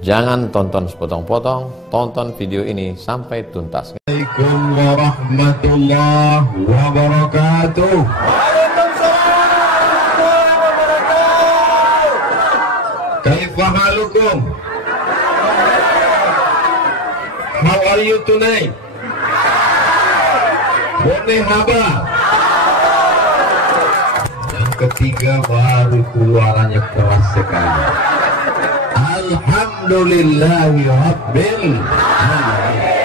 Jangan tonton sepotong-potong, tonton video ini sampai tuntas. Assalamualaikum warahmatullahi wabarakatuh. Waalaikumsalam warahmatullahi wabarakatuh. Kaifa halukum? How are you tonight? Boleh haba? Yang ketiga baru keluarannya keras sekali. Alhamdulillahi Rabbil Alamin.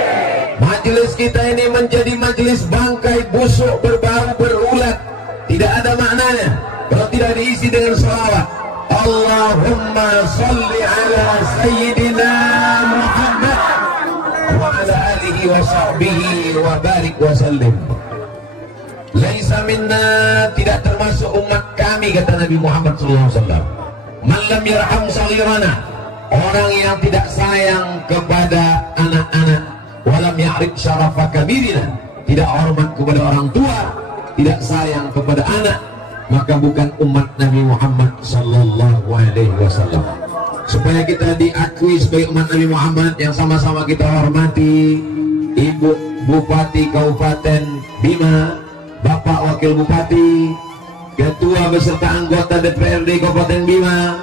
Majelis kita ini menjadi majelis bangkai busuk berbau berulat. Tidak ada maknanya kalau tidak diisi dengan salawat. Allahumma salli ala Sayyidina Muhammad wa ala alihi wa sahbihi wa barik wa sallim. Laisa minna, tidak termasuk umat kami, kata Nabi Muhammad SAW. Man lam yarham saghirana, orang yang tidak sayang kepada anak-anak, walam ya'rif syarafa kabirina, tidak hormat kepada orang tua, tidak sayang kepada anak, maka bukan umat Nabi Muhammad sallallahu alaihi wasallam. Supaya kita diakui sebagai umat Nabi Muhammad, yang sama-sama kita hormati Ibu Bupati Kabupaten Bima, Bapak Wakil Bupati, Ketua beserta anggota DPRD Kabupaten Bima,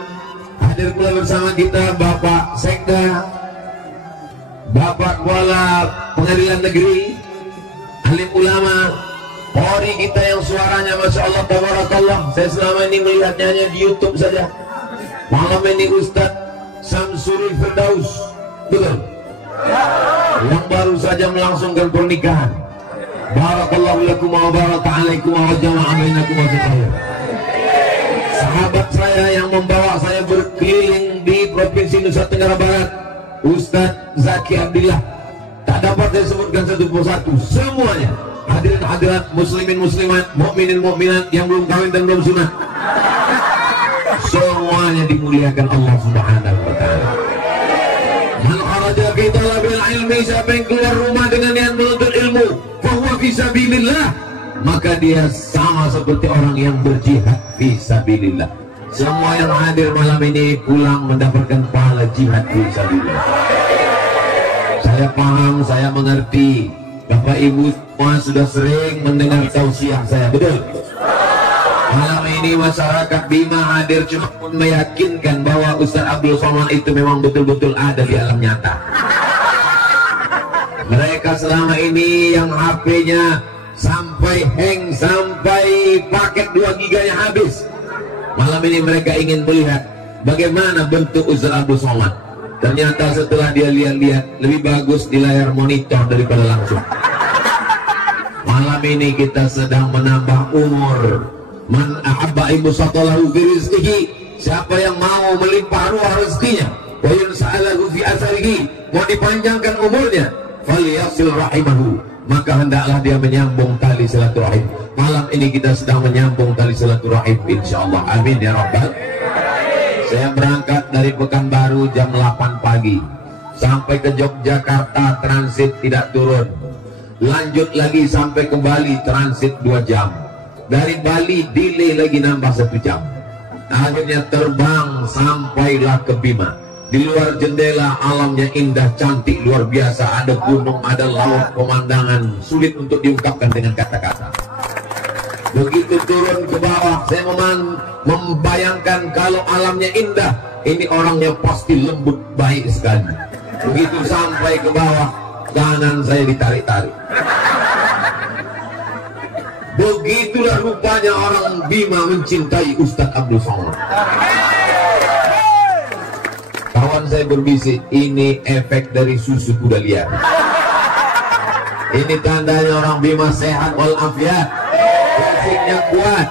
hadir pula bersama kita Bapak Sekda, Bapak Kepala Pengadilan Negeri, alim ulama, Polri kita yang suaranya Masya Allah Tabarakallah. Saya selama ini melihatnya hanya di YouTube saja. Malam ini Ustadz Samsuri Firdaus, betul, yang baru saja melangsungkan pernikahan. Barakallahu lakum wa baraka alaikum wa jama'a bainakum wa khayr. Sahabat saya yang membawa saya berkeliling di Provinsi Nusa Tenggara Barat, Ustadz Zaki Abdillah, tak dapat saya sebutkan satu persatu, semuanya hadirin hadirat, muslimin muslimat, mukminin mukminat yang belum kawin dan belum sunat, semuanya dimuliakan Allah Subhanahu wa taala. Man kharaja fi talabil ilmi, siapa yang keluar rumah dengan niat menuntut ilmu, fahuwa fi sabilillah, maka dia sama seperti orang yang berjihad fi sabilillah. Semua yang hadir malam ini pulang mendapatkan pahala jihad fi sabilillah. Saya paham, saya mengerti. Bapak Ibu semua sudah sering mendengar tausiah saya, betul? Malam ini masyarakat Bima hadir cuma meyakinkan bahwa Ustaz Abdul Somad itu memang betul-betul ada di alam nyata. Mereka selama ini yang HP-nya sampai hang, sampai paket 2 giganya habis. Malam ini mereka ingin melihat bagaimana bentuk Ustaz Abdul Somad. Ternyata setelah dia lihat-lihat, lebih bagus di layar monitor daripada langsung. Malam ini kita sedang menambah umur. Man ahabba ibsatalahu fi rizqihi, siapa yang mau melimpah ruah rezekinya, wa yunsa'alahu fi atharihi, mau dipanjangkan umurnya, falyasil rahimahu, maka hendaklah dia menyambung tali silaturahim. Malam ini kita sedang menyambung tali silaturahim, insyaallah. Amin ya rabbal. Saya berangkat dari Pekanbaru jam 8 pagi sampai ke Yogyakarta, transit tidak turun, lanjut lagi sampai ke Bali, transit 2 jam, dari Bali delay lagi nambah 1 jam, akhirnya terbang sampailah ke Bima. Di luar jendela alamnya indah, cantik, luar biasa, ada gunung, ada laut, pemandangan sulit untuk diungkapkan dengan kata-kata. Begitu turun ke bawah, saya membayangkan kalau alamnya indah, ini orangnya pasti lembut, baik sekali. Begitu sampai ke bawah, tangan saya ditarik-tarik. Begitulah rupanya orang Bima mencintai Ustadz Abdul Somad. Kawan saya berbisik, ini efek dari susu kuda liar. Ini tandanya orang Bima sehat walafiat, fisiknya kuat.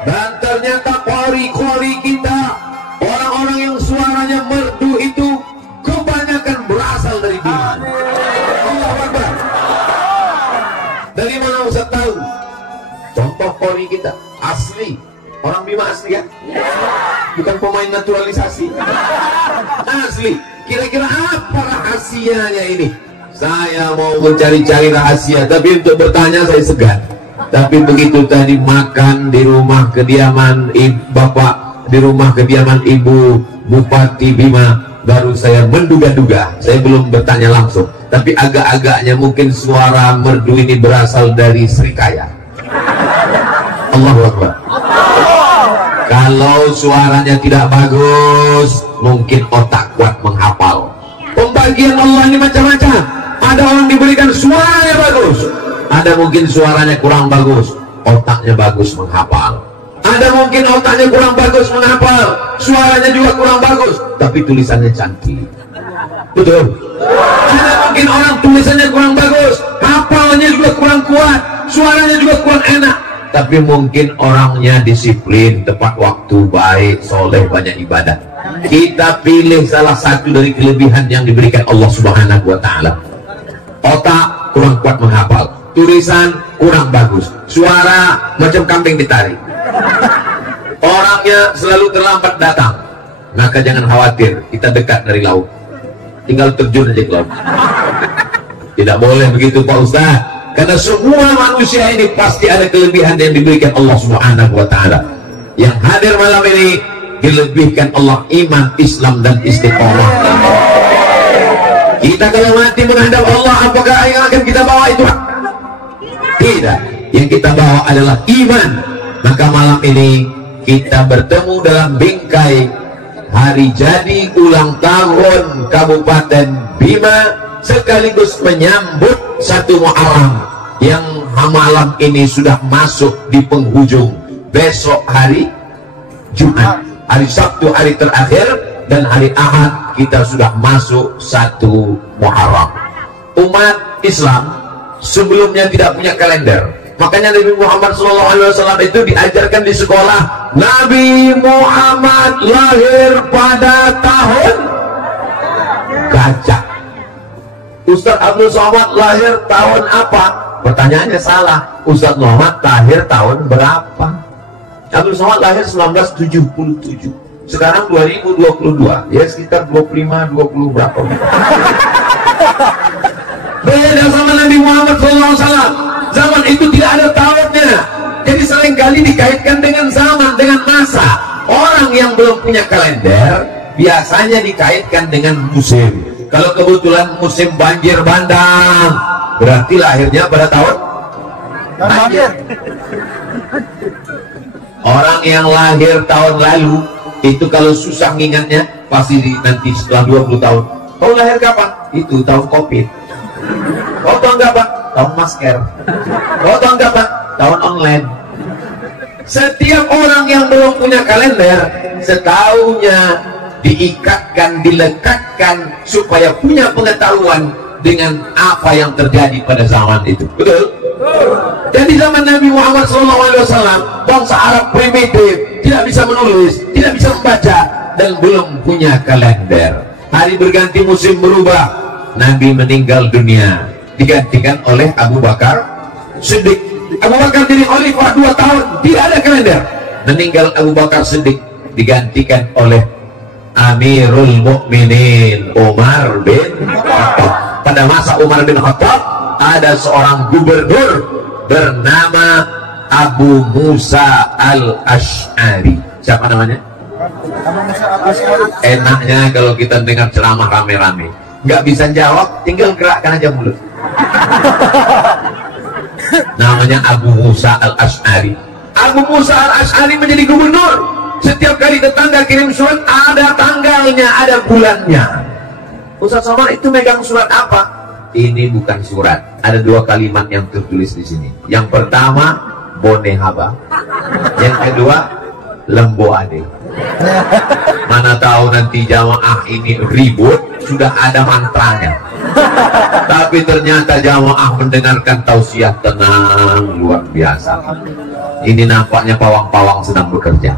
Dan ternyata kori-kori kita, orang-orang yang suaranya merdu itu kebanyakan berasal dari Bima. Allah Akbar. Dari mana Ustaz tahu? Contoh kori kita asli, orang Bima asli kan? Bukan pemain naturalisasi, asli. Kira-kira apa rahasianya ini? Saya mau mencari-cari rahasia, tapi untuk bertanya saya segan. Tapi begitu tadi makan di rumah kediaman Bapak, di rumah kediaman Ibu Bupati Bima, baru saya menduga-duga, saya belum bertanya langsung, tapi agak-agaknya mungkin suara merdu ini berasal dari Srikaya. Allahu Akbar. Kalau suaranya tidak bagus, mungkin otak kuat menghafal. Pembagian Allah ini macam-macam. Ada orang diberikan suaranya bagus, ada mungkin suaranya kurang bagus, otaknya bagus menghafal. Ada mungkin otaknya kurang bagus menghafal, suaranya juga kurang bagus, tapi tulisannya cantik. Betul. Ada mungkin orang tulisannya kurang bagus, hafalnya juga kurang kuat, suaranya juga kurang enak, tapi mungkin orangnya disiplin, tepat waktu, baik, soleh, banyak ibadah. Kita pilih salah satu dari kelebihan yang diberikan Allah Subhanahu wa Ta'ala. Otak kurang kuat menghafal, tulisan kurang bagus, suara macam kambing ditarik, orangnya selalu terlambat datang. Maka jangan khawatir, kita dekat dari laut, tinggal terjun aja ke laut. Tidak boleh begitu Pak Ustaz, karena semua manusia ini pasti ada kelebihan yang diberikan Allah Subhanahu wa Ta'ala. Yang hadir malam ini dilebihkan Allah iman, Islam, dan istiqomah. Kita kalau mati menghadap Allah, apakah yang akan kita bawa itu? Tidak. Yang kita bawa adalah iman. Maka malam ini kita bertemu dalam bingkai hari jadi ulang tahun Kabupaten Bima, sekaligus menyambut 1 Muharram yang malam ini sudah masuk di penghujung. Besok hari Jumat, hari Sabtu hari terakhir, dan hari Ahad kita sudah masuk 1 Muharram. Umat Islam sebelumnya tidak punya kalender, makanya Nabi Muhammad SAW itu diajarkan di sekolah. Nabi Muhammad lahir pada tahun gajah. Ustaz Abdul Somad lahir tahun apa? Pertanyaannya salah. Ustaz Muhammad lahir tahun berapa? Abdul Somad lahir 1977. Sekarang 2022, ya sekitar 25-20 berapa. Beda sama Nabi Muhammad SAW. Zaman itu tidak ada tahunnya, jadi seringkali dikaitkan dengan zaman, dengan masa. Orang yang belum punya kalender biasanya dikaitkan dengan musim. Kalau kebetulan musim banjir bandang, berarti lahirnya pada tahun banjir. Orang yang lahir tahun lalu itu kalau susah ngingatnya pasti nanti setelah 20 tahun. Kau lahir kapan? Itu tahun Covid. Kau tahun kapan? Tahun masker. Kau tahun kapan? Tahun online. Setiap orang yang belum punya kalender, setahunnya diikatkan, dilekatkan supaya punya pengetahuan dengan apa yang terjadi pada zaman itu. Betul? Jadi zaman Nabi Muhammad SAW, bangsa Arab primitif, tidak bisa menulis, tidak bisa membaca, dan belum punya kalender. Hari berganti, musim berubah. Nabi meninggal dunia, digantikan oleh Abu Bakar Siddiq. Abu Bakar jadi khalifah 2 tahun, tidak ada kalender. Meninggal Abu Bakar Siddiq, digantikan oleh Amirul Mukminin Umar bin Khattab. Pada masa Umar bin Khattab ada seorang gubernur bernama Abu Musa al-Ash'ari. Siapa namanya? Enaknya kalau kita dengar ceramah rame-rame, nggak bisa jawab, tinggal gerakkan aja mulut. Namanya Abu Musa al-Ash'ari. Abu Musa al-Ash'ari menjadi gubernur. Setiap kali tetangga kirim surat, ada tanggalnya, ada bulannya. Ustaz Somad itu megang surat apa? Ini bukan surat. Ada 2 kalimat yang tertulis di sini. Yang pertama, Bonehaba. Yang kedua, Lembo Ade. Mana tahu nanti jamaah ini ribut, sudah ada mantranya. Tapi ternyata jamaah mendengarkan tausiah tenang, luar biasa. Ini nampaknya pawang-pawang sedang bekerja.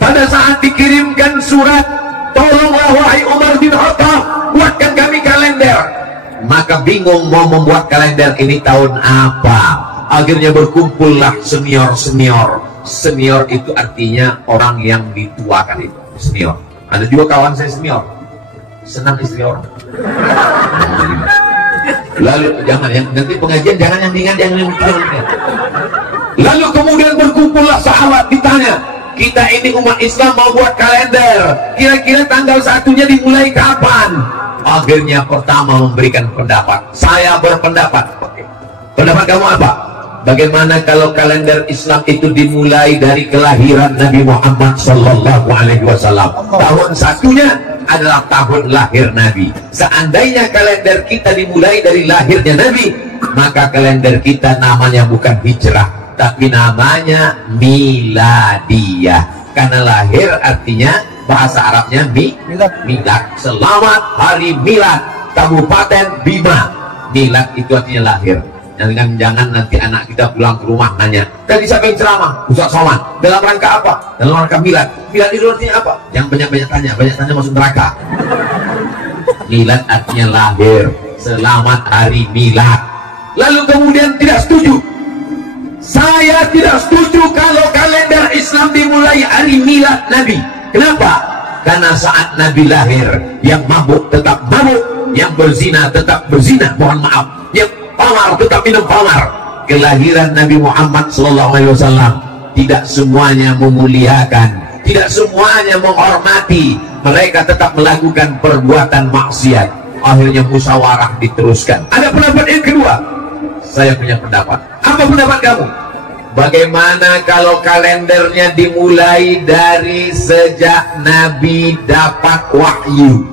Pada saat dikirimkan surat, tolonglah wahai Umar bin Khattab, buatkan kami kalender. Maka bingung mau membuat kalender ini tahun apa. Akhirnya berkumpullah senior-senior. Senior itu artinya orang yang dituakan, itu senior. Ada juga kawan saya senior, senang istri orang. Lalu jangan yang nanti pengajian jangan yang ringan, jangan yang ringan. Lalu kemudian berkumpullah sahabat, ditanya, kita ini umat Islam mau buat kalender, kira-kira tanggal 1-nya dimulai kapan? Akhirnya pertama memberikan pendapat. Saya berpendapat, pendapat kamu apa? Bagaimana kalau kalender Islam itu dimulai dari kelahiran Nabi Muhammad Sallallahu Alaihi Wasallam? Tahun 1-nya adalah tahun lahir Nabi. Seandainya kalender kita dimulai dari lahirnya Nabi, maka kalender kita namanya bukan hijrah, tapi namanya miladiyah. Karena lahir artinya bahasa Arabnya milad. Selamat hari milad Kabupaten Bima. Milad itu artinya lahir. Jangan nanti anak kita pulang ke rumah nanya, tadi siapa yang ceramah? Ustaz Somad. Dalam rangka apa? Dalam rangka milad. Milad itu artinya apa? Yang banyak tanya masuk neraka. Milad artinya lahir. Selamat hari milad. Lalu kemudian tidak setuju. Saya tidak setuju kalau kalender Islam dimulai hari milad Nabi. Kenapa? Karena saat Nabi lahir, yang mabuk tetap mabuk, yang berzina tetap berzina. Mohon maaf, yang pamar tetap minum pamar. Kelahiran Nabi Muhammad SAW tidak semuanya memuliakan, tidak semuanya menghormati. Mereka tetap melakukan perbuatan maksiat. Akhirnya musyawarah diteruskan. Ada pendapat yang kedua. Saya punya pendapat. Apa pendapat kamu? Bagaimana kalau kalendernya dimulai dari sejak Nabi dapat wahyu?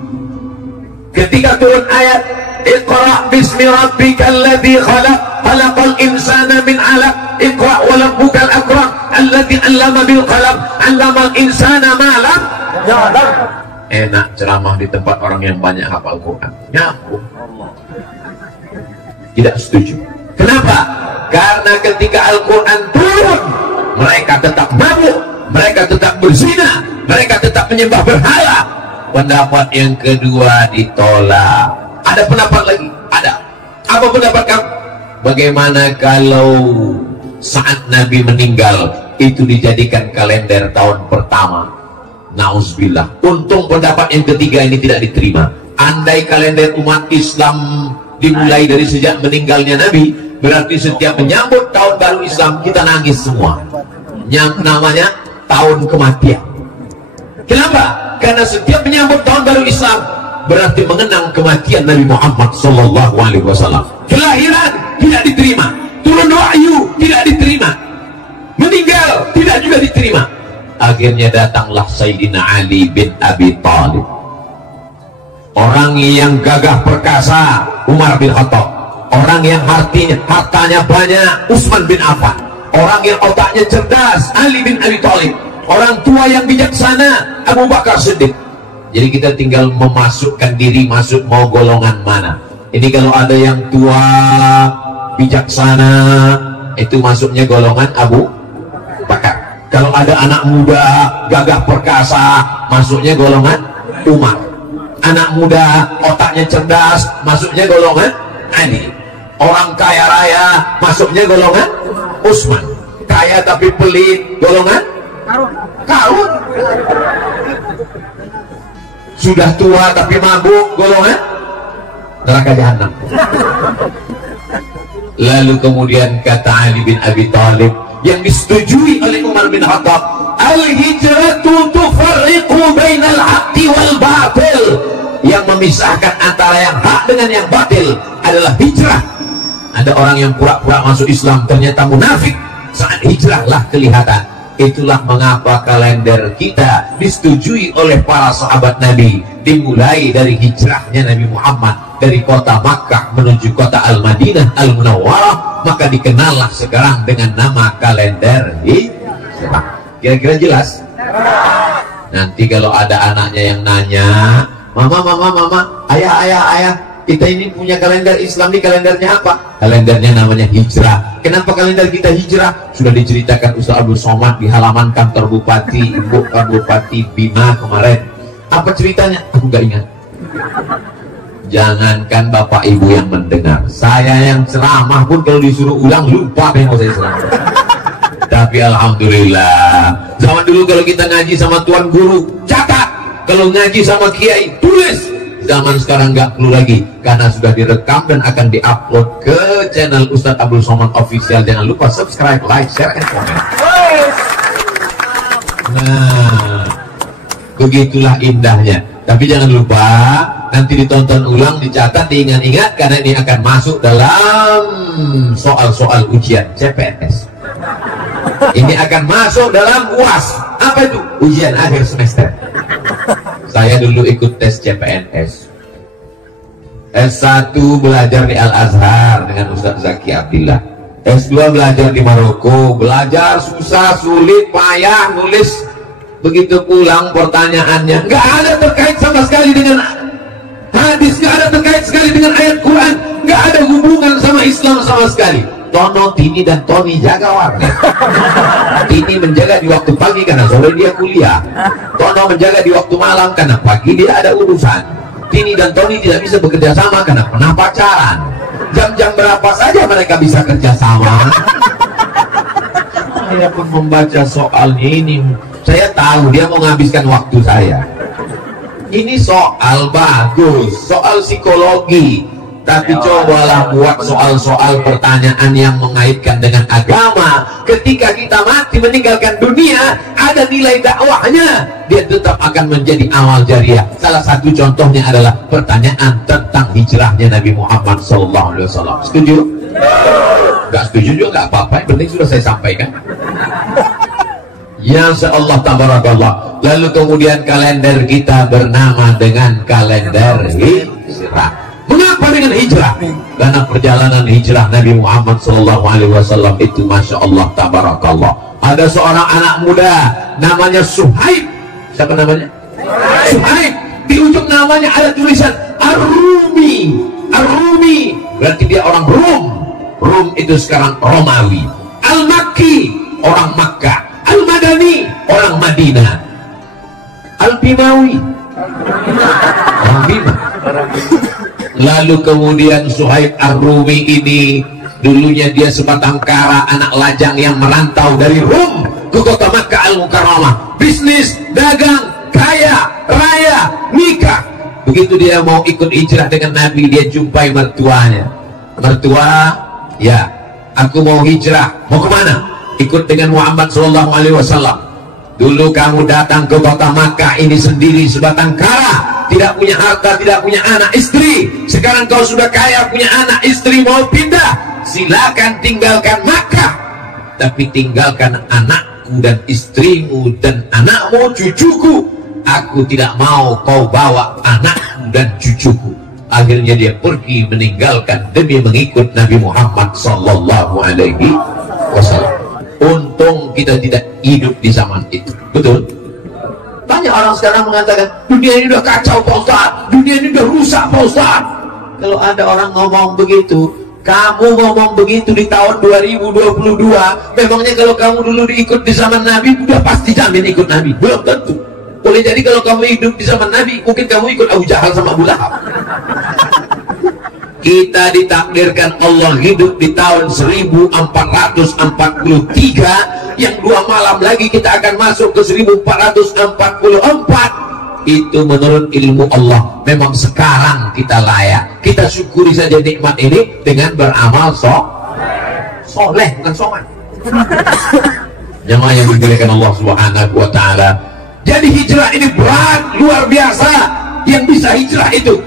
Ketika turun ayat Iqra' bismi rabbikal ladzi khalaq, khalaqal insana min 'alaq, Iqra' wa rabbukal akram, alladzi 'allama bil qalam, 'allamal insana ma lam ya'lam. Enak ceramah di tempat orang yang banyak hafal Quran. Nyambung. Tidak setuju. Kenapa? Karena ketika Al-Quran turun, mereka tetap mabuk, mereka tetap berzina, mereka tetap menyembah berhala. Pendapat yang kedua ditolak. Ada pendapat lagi? Ada. Apa pendapat kamu? Bagaimana kalau saat Nabi meninggal itu dijadikan kalender tahun pertama? Nauzubillah. Untung pendapat yang ketiga ini tidak diterima. Andai kalender umat Islam dimulai dari sejak meninggalnya Nabi, berarti setiap menyambut tahun baru Islam kita nangis semua. Yang namanya tahun kematian. Kenapa? Karena setiap menyambut tahun baru Islam berarti mengenang kematian Nabi Muhammad SAW. Kelahiran tidak diterima, turun wahyu tidak diterima, meninggal tidak juga diterima. Akhirnya datanglah Sayyidina Ali bin Abi Thalib, orang yang gagah perkasa Umar bin Khattab, orang yang hartanya banyak Utsman bin Affan, orang yang otaknya cerdas Ali bin Abi Thalib, orang tua yang bijaksana Abu Bakar Siddiq. Jadi kita tinggal memasukkan diri masuk mau golongan mana. Ini kalau ada yang tua bijaksana itu masuknya golongan Abu Bakar. Kalau ada anak muda gagah perkasa masuknya golongan Umar. Anak muda otaknya cerdas masuknya golongan Ali. Orang kaya raya masuknya golongan Utsman. Kaya tapi pelit golongan Karun. Sudah tua tapi mabuk golongan neraka jahanam. Lalu kemudian kata Ali bin Abi Thalib yang disetujui oleh Umar bin Khattab, al-hijratu tufarriqu bainal haqqi wal batil. Yang memisahkan antara yang hak dengan yang batil adalah hijrah. Ada orang yang pura-pura masuk Islam ternyata munafik. Saat hijrahlah kelihatan. Itulah mengapa kalender kita disetujui oleh para sahabat Nabi, dimulai dari hijrahnya Nabi Muhammad dari kota Makkah menuju kota Al-Madinah Al-Munawwarah, maka dikenallah sekarang dengan nama kalender hijrah. Kira-kira jelas? Nanti kalau ada anaknya yang nanya, mama, ayah, kita ini punya kalender Islam, ini kalendernya apa? Kalendernya namanya hijrah. Kenapa kalender kita hijrah? Sudah diceritakan Ustaz Abdul Somad di halaman kantor Bupati, Ibu Bupati Bima kemarin. Apa ceritanya? Aku gak ingat. Jangankan Bapak Ibu yang mendengar, saya yang ceramah pun kalau disuruh ulang lupa apa yang mau saya ceramah. Tapi alhamdulillah, zaman dulu kalau kita ngaji sama tuan guru, catat. Kalau ngaji sama kiai, tulis. Zaman sekarang nggak perlu lagi karena sudah direkam dan akan diupload ke channel Ustadz Abdul Somad Official. Jangan lupa subscribe, like, share, and comment. Nah, begitulah indahnya. Tapi jangan lupa nanti ditonton ulang, dicatat, diingat-ingat, karena ini akan masuk dalam soal-soal ujian CPNS. Ini akan masuk dalam UAS. Apa itu? Ujian akhir semester. Saya dulu ikut tes CPNS. S1 belajar di Al-Azhar dengan Ustaz Zaki Abdillah. S2 belajar di Maroko. Belajar susah, sulit, payah, nulis. Begitu pulang pertanyaannya nggak ada terkait sama sekali dengan hadis, nggak ada terkait sekali dengan ayat Quran, nggak ada hubungan sama Islam sama sekali. Tono, Tini, dan Tony jaga warnet. Tini menjaga di waktu pagi karena sore dia kuliah. Tono menjaga di waktu malam karena pagi dia ada urusan. Tini dan Tony tidak bisa bekerja sama karena pernah pacaran. Jam-jam berapa saja mereka bisa kerja sama. Saya pun membaca soal ini, saya tahu dia mau menghabiskan waktu saya. Ini soal bagus, soal psikologi. Tapi cobalah buat soal-soal pertanyaan yang mengaitkan dengan agama. Ketika kita mati meninggalkan dunia, ada nilai dakwahnya. Dia tetap akan menjadi amal jariah. Salah satu contohnya adalah pertanyaan tentang hijrahnya Nabi Muhammad SAW. Setuju? Gak setuju juga gak apa-apa, yang penting sudah saya sampaikan. Ya Allah tabarakallah. Lalu kemudian kalender kita bernama dengan kalender hijrah. Mengapa dengan hijrah? Karena perjalanan hijrah Nabi Muhammad SAW itu Masya Allah tabarakallah. Ada seorang anak muda namanya Suhaib. Siapa namanya? Suhaib. Di ujung namanya ada tulisan Ar-Rumi. Ar-Rumi berarti dia orang Rum. Rum itu sekarang Romawi. Al-Makki orang Makkah. Al-Madani orang Madinah. Al-Bimawi orang Bima. Lalu kemudian Suhaib Ar-Rumi ini dulunya dia sebatang kara, anak lajang yang merantau dari Rum ke kota Makkah Al-Mukarramah. Bisnis, dagang, kaya, raya, nikah. Begitu dia mau ikut hijrah dengan Nabi, dia jumpai mertuanya. Mertua, ya, aku mau hijrah. Mau kemana? Ikut dengan Muhammad SAW. Dulu kamu datang ke kota Makkah ini sendiri sebatang kara, tidak punya harta, tidak punya anak istri. Sekarang kau sudah kaya, punya anak istri, mau pindah, silakan tinggalkan Makkah, tapi tinggalkan anakku dan istrimu dan anakmu, cucuku. Aku tidak mau kau bawa anakku dan cucuku. Akhirnya dia pergi meninggalkan demi mengikut Nabi Muhammad SAW. Untung kita tidak hidup di zaman itu. Betul? Banyak orang sekarang mengatakan dunia ini udah kacau Pak Ustaz, dunia ini udah rusak Pak Ustaz. Kalau ada orang ngomong begitu, kamu ngomong begitu di tahun 2022, memangnya kalau kamu dulu diikut di zaman Nabi udah pasti jamin ikut Nabi? Belum tentu. Boleh jadi kalau kamu hidup di zaman Nabi, mungkin kamu ikut Abu Jahal sama Abu Lahab. Kita ditakdirkan Allah hidup di tahun 1443, yang 2 malam lagi kita akan masuk ke 1444. Itu menurut ilmu Allah. Memang sekarang kita layak. Kita syukuri saja nikmat ini dengan beramal soleh, bukan soman. Jemaah yang dimuliakan Allah Subhanahu wa Ta'ala. Jadi hijrah ini berat, luar biasa. Yang bisa hijrah itu.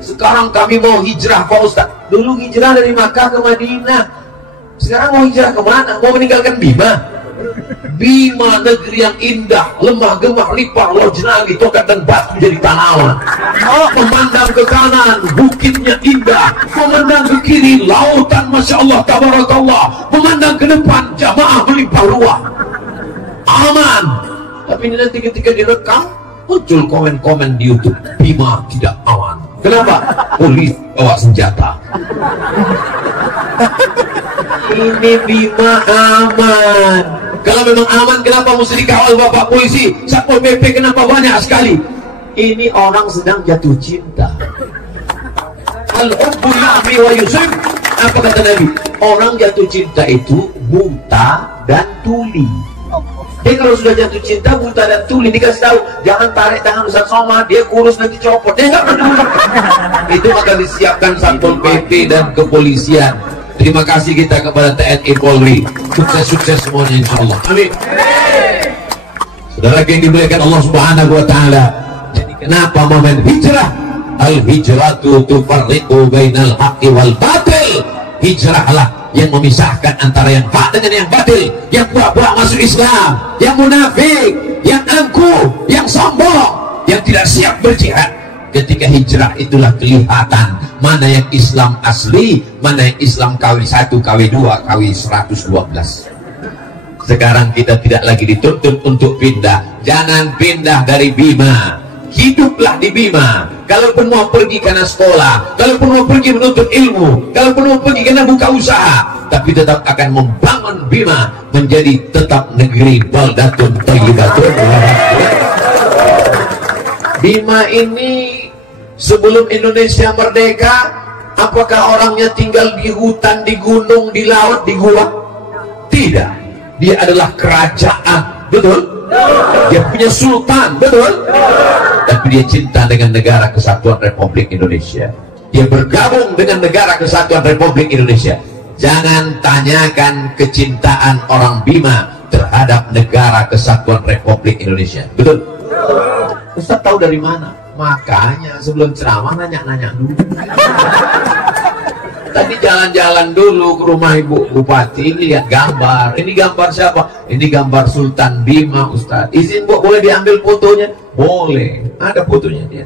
Sekarang kami mau hijrah Pak Ustaz. Dulu hijrah dari Makkah ke Madinah. Sekarang mau hijrah kemana? Mau meninggalkan Bima? Bima negeri yang indah, lemah gemah lipah, lojnali, tokat dan batu jadi tanaman. Memandang ke kanan, bukitnya indah. Memandang ke kiri, lautan Masya Allah tabarakallah. Memandang ke depan, jamaah melimpah ruah. Aman. Tapi ini nanti ketika direkam, muncul komen-komen di YouTube, Bima tidak aman. Kenapa? Polis bawa senjata. Ini Bima aman. Kalau memang aman, kenapa mesti dikawal bapak polisi? Satpol PP kenapa banyak sekali? Ini orang sedang jatuh cinta. Al-hubbu ya'mi wa yusib. Apa kata Nabi? Orang jatuh cinta itu buta dan tuli. Dia kalau sudah jatuh cinta, buta dan tuli, dikasih tahu jangan tarik tangan Ustaz Somad, dia kurus nanti copot. Dia nggak peduli. Itu akan disiapkan Satpol PP dan kepolisian. Terima kasih kita kepada TNI Polri. Sukses-sukses semuanya insya Allah. Amin. Saudara yang dimuliakan Allah Subhanahu wa taala. Jadi kenapa momen hijrah? Al-hijratu tufarriqu bainal haqqi wal batil. Hijrahlah yang memisahkan antara yang hak dengan yang batil, yang pura-pura masuk Islam, yang munafik, yang angkuh, yang sombong, yang tidak siap berjihad. Ketika hijrah itulah kelihatan mana yang Islam asli, mana yang Islam KW 1, KW 2, KW 112. Sekarang kita tidak lagi dituntut untuk pindah. Jangan pindah dari Bima. Hiduplah di Bima. Kalaupun mau pergi karena sekolah, kalaupun mau pergi menuntut ilmu, kalaupun mau pergi karena buka usaha, tapi tetap akan membangun Bima menjadi tetap negeri baldatun thayyibatun. Bima ini sebelum Indonesia merdeka, apakah orangnya tinggal di hutan, di gunung, di laut, di gua? Tidak. Dia adalah kerajaan, betul? Dia punya sultan, betul? Tapi dia cinta dengan negara kesatuan Republik Indonesia. Dia bergabung dengan negara kesatuan Republik Indonesia. Jangan tanyakan kecintaan orang Bima terhadap negara kesatuan Republik Indonesia, betul? Ustaz tahu dari mana? Makanya sebelum ceramah nanya-nanya dulu. Tadi jalan-jalan dulu ke rumah Ibu Bupati, lihat gambar. Ini gambar siapa? Ini gambar Sultan Bima, Ustaz. Izin Bu, boleh diambil fotonya? Boleh. Ada fotonya dia.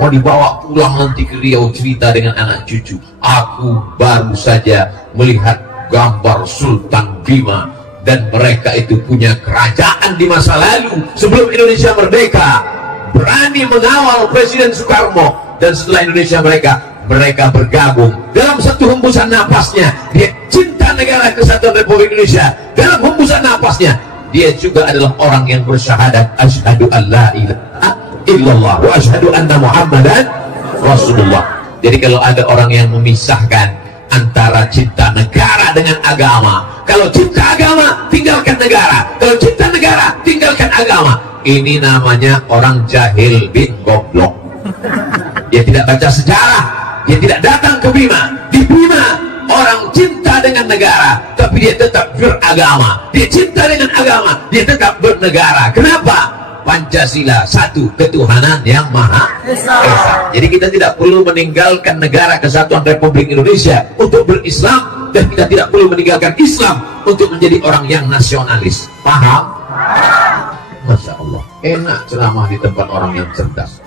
Mau dibawa pulang nanti ke Riau, cerita dengan anak cucu. Aku baru saja melihat gambar Sultan Bima, dan mereka itu punya kerajaan di masa lalu sebelum Indonesia merdeka. Berani mengawal Presiden Soekarno, dan setelah Indonesia mereka bergabung dalam satu hembusan napasnya. Dia cinta negara kesatuan Republik Indonesia. Dalam hembusan napasnya dia juga adalah orang yang bersyahadat asyhadu an la ilaha illallah wa asyhadu anna muhammadan rasulullah. Jadi kalau ada orang yang memisahkan antara cinta negara dengan agama, kalau cinta agama tinggalkan negara, kalau cinta negara tinggalkan agama, ini namanya orang jahil bin goblok. Dia tidak baca sejarah, dia tidak datang ke Bima. Di Bima orang cinta dengan negara, tapi dia tetap beragama. Dia cinta dengan agama, dia tetap bernegara. Kenapa? Pancasila, satu ketuhanan yang Maha Esa. Jadi kita tidak perlu meninggalkan negara kesatuan Republik Indonesia untuk berislam, dan kita tidak perlu meninggalkan Islam untuk menjadi orang yang nasionalis. Paham? Masya Allah, enak ceramah di tempat orang yang cerdas.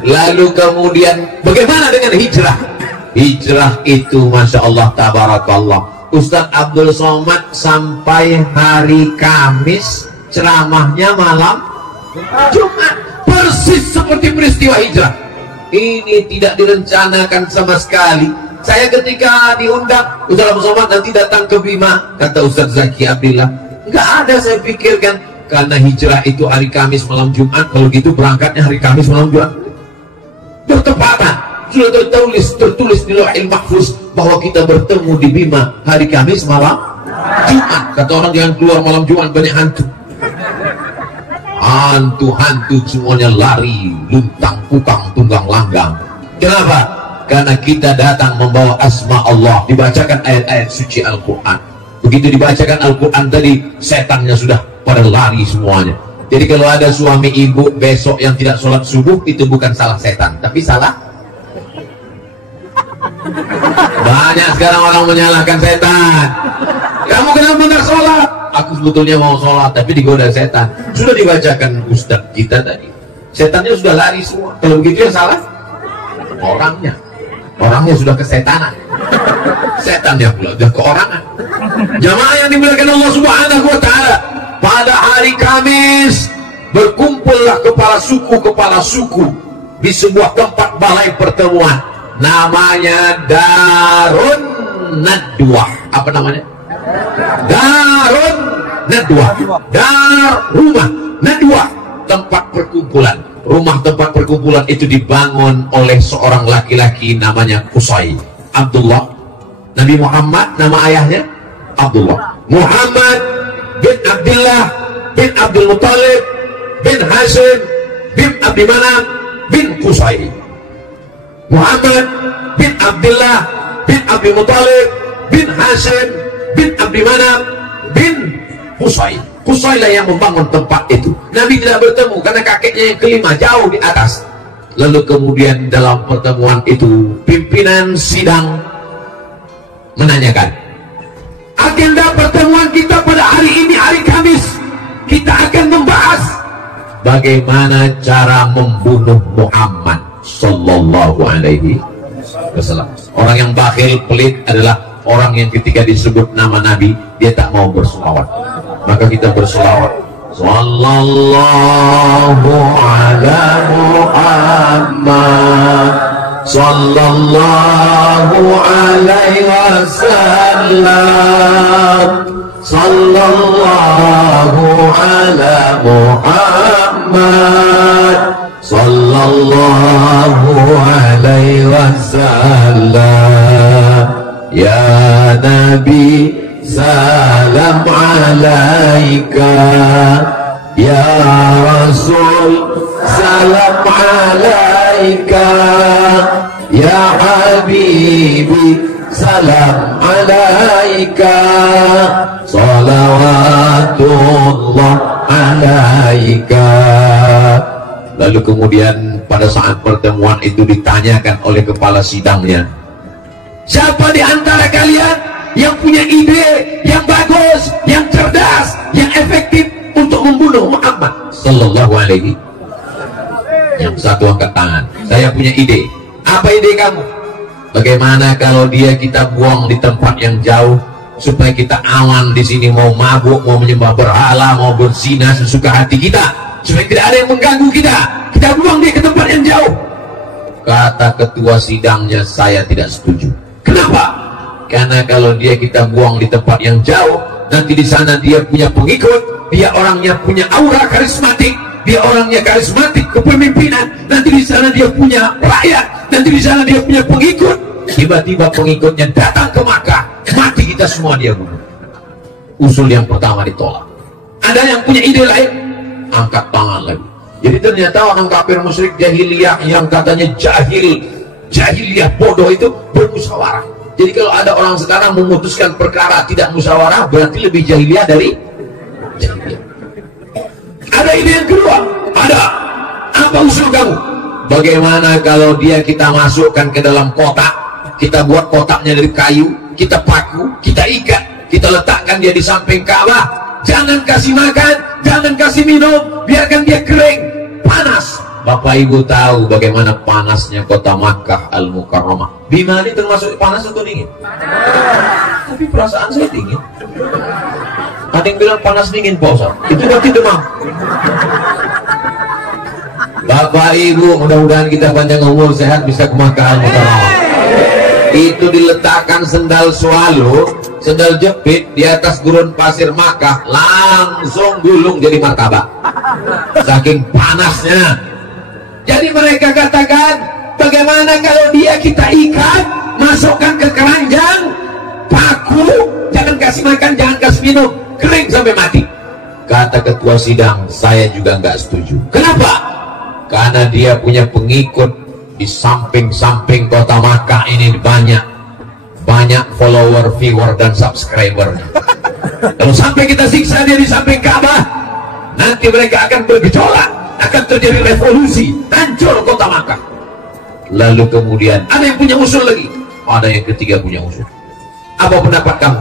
Lalu kemudian bagaimana dengan hijrah? Hijrah itu Masya Allah tabarakallah. Ustaz Abdul Somad sampai hari Kamis ceramahnya malam Jumat, persis seperti peristiwa hijrah. Ini tidak direncanakan sama sekali. Saya ketika diundang, Ustaz Abdul Somad nanti datang ke Bima, kata Ustaz Zaki Abdillah, nggak ada saya pikirkan, karena hijrah itu hari Kamis malam Jumat. Kalau gitu berangkatnya hari Kamis malam Jumat. Bertepatan, sudah tertulis di Lauhil Mahfuz bahwa kita bertemu di Bima hari Kamis malam Jumat. Kata orang jangan keluar malam Jumat, banyak hantu. Hantu-hantu semuanya lari, luntang pukang tunggang langgang. Kenapa? Karena kita datang membawa asma Allah, dibacakan ayat-ayat suci Al-Quran. Begitu dibacakan Al-Quran tadi, setannya sudah pada lari semuanya. Jadi kalau ada suami ibu besok yang tidak sholat subuh, itu bukan salah setan, tapi salah. Banyak sekarang orang menyalahkan setan. Kamu kenapa nggak sholat? Aku sebetulnya mau sholat, tapi digoda setan. Sudah dibacakan Ustaz kita tadi, setannya sudah lari semua. Kalau begitu yang salah orangnya. Orangnya sudah kesetanan, setannya pula sudah keorangan. Jamaah yang dimuliakan Allah Subhanahu wa ta'ala, pada hari Kamis berkumpullah kepala suku di sebuah tempat balai pertemuan, namanya Darun Nadwah. Apa namanya? Darun Nadwah. Dar rumah, Nadwah tempat perkumpulan. Rumah tempat perkumpulan itu dibangun oleh seorang laki-laki namanya Qusay Abdullah. Nabi Muhammad nama ayahnya Abdullah. Muhammad bin Abdullah bin Abdul Muttalib bin Hashim bin Abdi Manaf bin Qusay. Muhammad bin Abdullah bin Abdul Muttalib bin Hashim bin Abdi Manaf bin Qusay. Qusay lah yang membangun tempat itu. Nabi tidak bertemu karena kakeknya yang kelima jauh di atas. Lalu kemudian dalam pertemuan itu pimpinan sidang menanyakan, agenda pertemuan kita pada hari ini, hari Kamis, kita akan membahas bagaimana cara membunuh Muhammad sallallahu alaihi wasallam. Orang yang bakhil, pelit adalah orang yang ketika disebut nama Nabi dia tak mau berselawat. Maka kita berselawat, sallallahu ala Muhammad sallallahu alaihi wasallam, sallallahu ala Muhammad sallallahu alaihi wasallam. Ya Nabi salam alaika, ya Rasul salam alaika, ya Habibi salam alaika, salawatullah alaika. Lalu kemudian pada saat pertemuan itu ditanyakan oleh kepala sidangnya, siapa di antara kalian yang punya ide yang bagus, yang cerdas, yang efektif untuk membunuh Muhammad sallallahu alaihi? Yang satu angkat tangan, saya punya ide. Apa ide kamu? Bagaimana kalau dia kita buang di tempat yang jauh supaya kita aman di sini, mau mabuk, mau menyembah berhala, mau berzina sesuka hati kita, supaya tidak ada yang mengganggu kita. Kita buang dia ke tempat yang jauh. Kata ketua sidangnya, saya tidak setuju. Kenapa? Karena kalau dia kita buang di tempat yang jauh, nanti di sana dia punya pengikut, dia orangnya punya aura karismatik, dia orangnya karismatik kepemimpinan, nanti di sana dia punya rakyat, nanti di sana dia punya pengikut. Tiba-tiba pengikutnya datang ke Makkah, mati kita semua dia bunuh. Usul yang pertama ditolak. Ada yang punya ide lain? Angkat tangan lagi. Jadi ternyata orang kafir musyrik jahiliyah yang katanya jahiliyah bodoh itu bermusyawarah. Jadi kalau ada orang sekarang memutuskan perkara tidak musyawarah, berarti lebih jahiliyah dari jahiliyah. Ada ide yang kedua, ada. Apa usul kamu? Bagaimana kalau dia kita masukkan ke dalam kotak, kita buat kotaknya dari kayu, kita paku, kita ikat, kita letakkan dia di samping Ka'bah. Jangan kasih makan, jangan kasih minum, biarkan dia kering, panas. Bapak Ibu tahu bagaimana panasnya kota Makkah Al-Mukarramah. Bima ini termasuk panas atau dingin? Panas. Tapi perasaan saya dingin. Ada yang bilang panas dingin, Pak Ustaz. Itu berarti demam. Bapak Ibu, mudah-mudahan kita panjang umur, sehat, bisa ke Makkah Al-Mukarramah. Itu diletakkan sendal swallow, sendal jepit di atas gurun pasir Makkah, langsung gulung jadi martabak. Saking panasnya. Jadi mereka katakan, bagaimana kalau dia kita ikat, masukkan ke keranjang, paku, jangan kasih makan, jangan kasih minum, kering sampai mati. Kata ketua sidang, saya juga nggak setuju. Kenapa? Karena dia punya pengikut di samping-samping kota Makkah ini banyak follower, viewer, dan subscribernya. Kalau sampai kita siksa dia di samping Ka'bah, nanti mereka akan bergejolak, akan terjadi revolusi, hancur kota Makkah. Lalu kemudian ada yang punya usul lagi, ada yang ketiga punya usul. Apa pendapat kamu?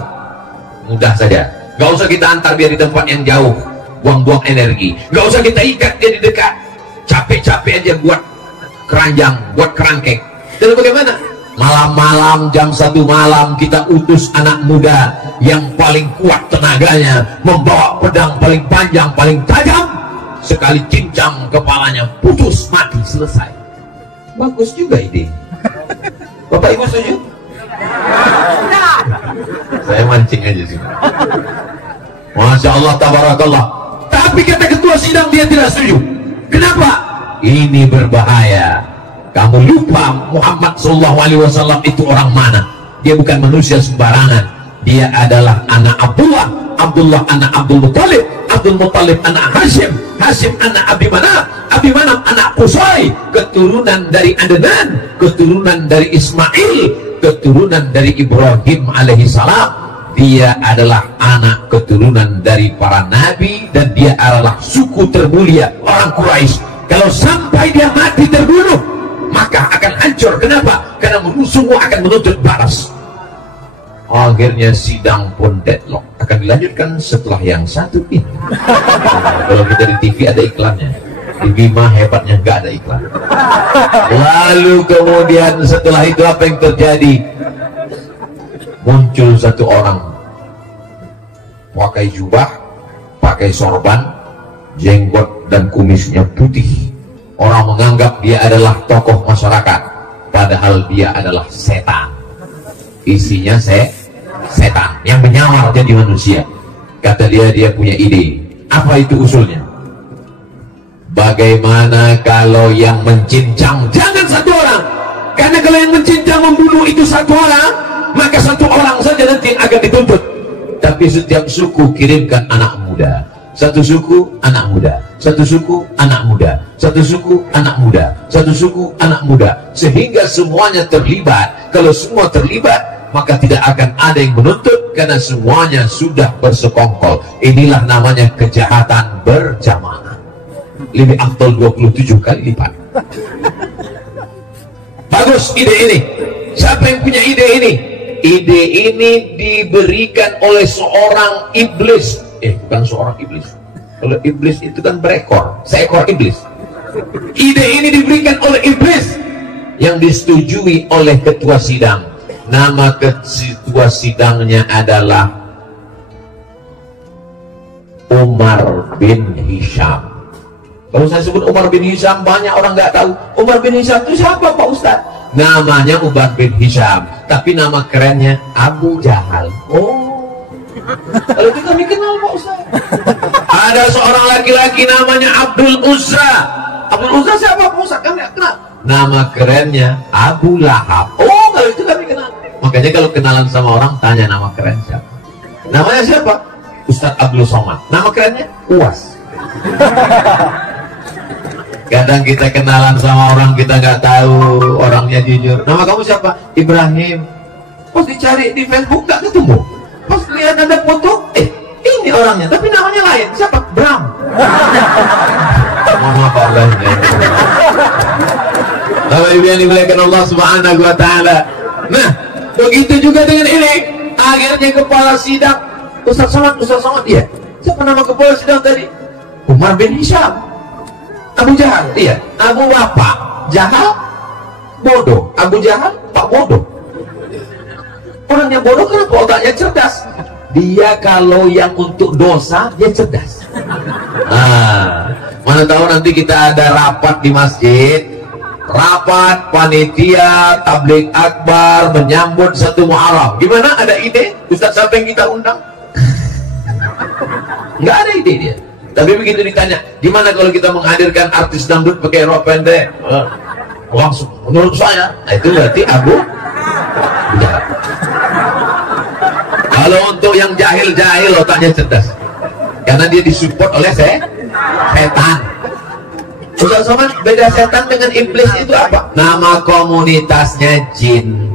Mudah saja, gak usah kita antar dia di tempat yang jauh, buang-buang energi. Gak usah kita ikat dia di dekat, capek-capek aja buat keranjang, buat kerangkeng. Dan bagaimana? Malam-malam jam 1 malam kita utus anak muda yang paling kuat tenaganya, membawa pedang paling panjang, paling tajam, sekali cincang kepalanya putus, mati, selesai. Bagus juga ide. Bapak Ibu setuju? Saya mancing aja sih. Masya Allah, tabarakallah. Tapi kata ketua sidang dia tidak setuju. Kenapa? Ini berbahaya. Kamu lupa Muhammad SAW itu orang mana? Dia bukan manusia sembarangan. Dia adalah anak Abdullah, Abdullah anak Abdul Muttalib, Abdul Muttalib anak Hashim, Hashim anak Abi Manaf, Abi Manaf anak Qusay, keturunan dari Adnan, keturunan dari Ismail, keturunan dari Ibrahim alaihi salam. dia adalah anak keturunan dari para nabi dan dia adalah suku termulia orang Quraisy. Kalau sampai dia mati terbunuh, maka akan hancur. Kenapa? Karena musuhmu akan menuntut balas. Akhirnya sidang pun deadlock. Akan dilanjutkan setelah yang satu ini. Kalau kita di TV ada iklannya. Di Bima hebatnya nggak ada iklan. Lalu kemudian setelah itu apa yang terjadi? Muncul satu orang pakai jubah, pakai sorban, jenggot dan kumisnya putih. Orang menganggap dia adalah tokoh masyarakat, padahal dia adalah setan. Isinya setan yang menyamar jadi manusia. Kata dia punya ide. Apa itu usulnya? Bagaimana kalau yang mencincang jangan satu orang? Karena kalau yang mencincang membunuh itu satu orang, maka satu orang saja nanti yang akan dituntut. Tapi setiap suku kirimkan anak muda. Satu suku anak muda, satu suku anak muda, satu suku anak muda, satu suku anak muda, sehingga semuanya terlibat. Kalau semua terlibat, maka tidak akan ada yang menuntut karena semuanya sudah bersekongkol. Inilah namanya kejahatan berjamaah. Lebih afdal 27 kali lipat. Bagus ide ini. Siapa yang punya ide ini? Ide ini diberikan oleh seorang iblis. Bukan seorang iblis. Kalau iblis itu kan berekor, seekor iblis. Ide ini diberikan oleh iblis yang disetujui oleh ketua sidang. Nama ketua sidangnya adalah Umar bin Hisham. Kalau saya sebut Umar bin Hisham, banyak orang nggak tahu. Umar bin Hisham itu siapa Pak Ustaz? Namanya Umar bin Hisham, tapi nama kerennya Abu Jahal. Oh, kalau itu kami kenal Pak Ustaz. Ada seorang laki-laki namanya Abdul Uzza. Abdul Uzza siapa Pak Ustaz? Kami nggak kenal. Nama kerennya Abu Lahab. Oh, kalau itu kami kenal. Makanya kalau kenalan sama orang, tanya nama keren siapa. Namanya siapa? Ustadz Abdul Somad. Nama kerennya Uwas. Kadang kita kenalan sama orang, kita nggak tahu orangnya jujur. Nama kamu siapa? Ibrahim. Pas dicari di Facebook nggak ketemu. Pas lihat ada foto, ini orangnya, tapi namanya lain. Siapa? Bram. Mohon maaf Allah. Bapak Ibu yang dimuliakan Allah Subhanahu wa taala. Nah, begitu juga dengan ini. Akhirnya kepala sidang Ustaz Somad, iya. Siapa nama kepala sidang tadi? Umar bin Hisham. Abu Jahal, iya. Abu Bapak Jahal, bodoh. Abu Jahal, Pak bodoh. Orangnya bodoh kenapa? Otaknya cerdas. Dia kalau yang untuk dosa, dia cerdas. Nah, mana tahu nanti kita ada rapat di masjid, rapat panitia tabligh akbar menyambut 1 Muharram. Gimana? Ada ide? Ustaz siapa yang kita undang? Nggak ada ide dia. Tapi begitu ditanya, gimana kalau kita menghadirkan artis dangdut pakai rok pendek? Langsung, menurut saya, itu berarti Abu Jahal. Kalau untuk yang jahil-jahil, otaknya cerdas. Karena dia disupport oleh setan. Ustaz Somad, beda setan dengan iblis itu apa? Nama komunitasnya jin.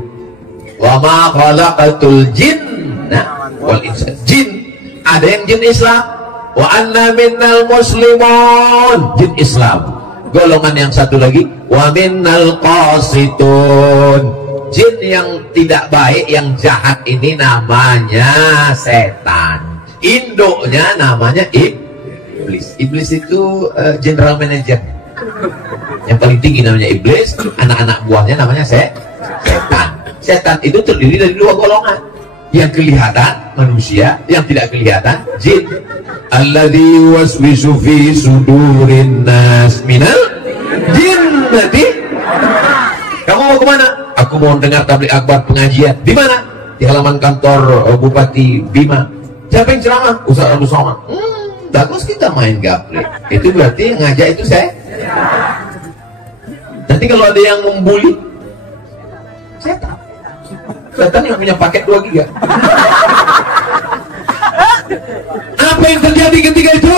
Wa ma khalaqatul jinna wal insa. Jin. Ada yang jin Islam. Wa anna minnal muslimun, jin Islam. Golongan yang satu lagi, wa minnal qasitun, jin yang tidak baik, yang jahat ini namanya setan. Induknya namanya iblis. Iblis itu general manager. Yang paling tinggi namanya iblis, anak-anak buahnya namanya setan. Setan itu terdiri dari 2 golongan. Yang kelihatan manusia, yang tidak kelihatan jin. Alladzi waswisu fi sudurin nas minal jinnati. Kamu mau kemana? Aku mau dengar tabligh akbar pengajian. Di mana? Di halaman kantor Bupati Bima. Siapa yang ceramah? Ustaz Abdul Somad. Bagus, kita main gaple. Itu berarti yang ngajak itu saya. Nanti kalau ada yang membuli, setan. Setan yang punya paket 2 giga. Apa yang terjadi ketika itu?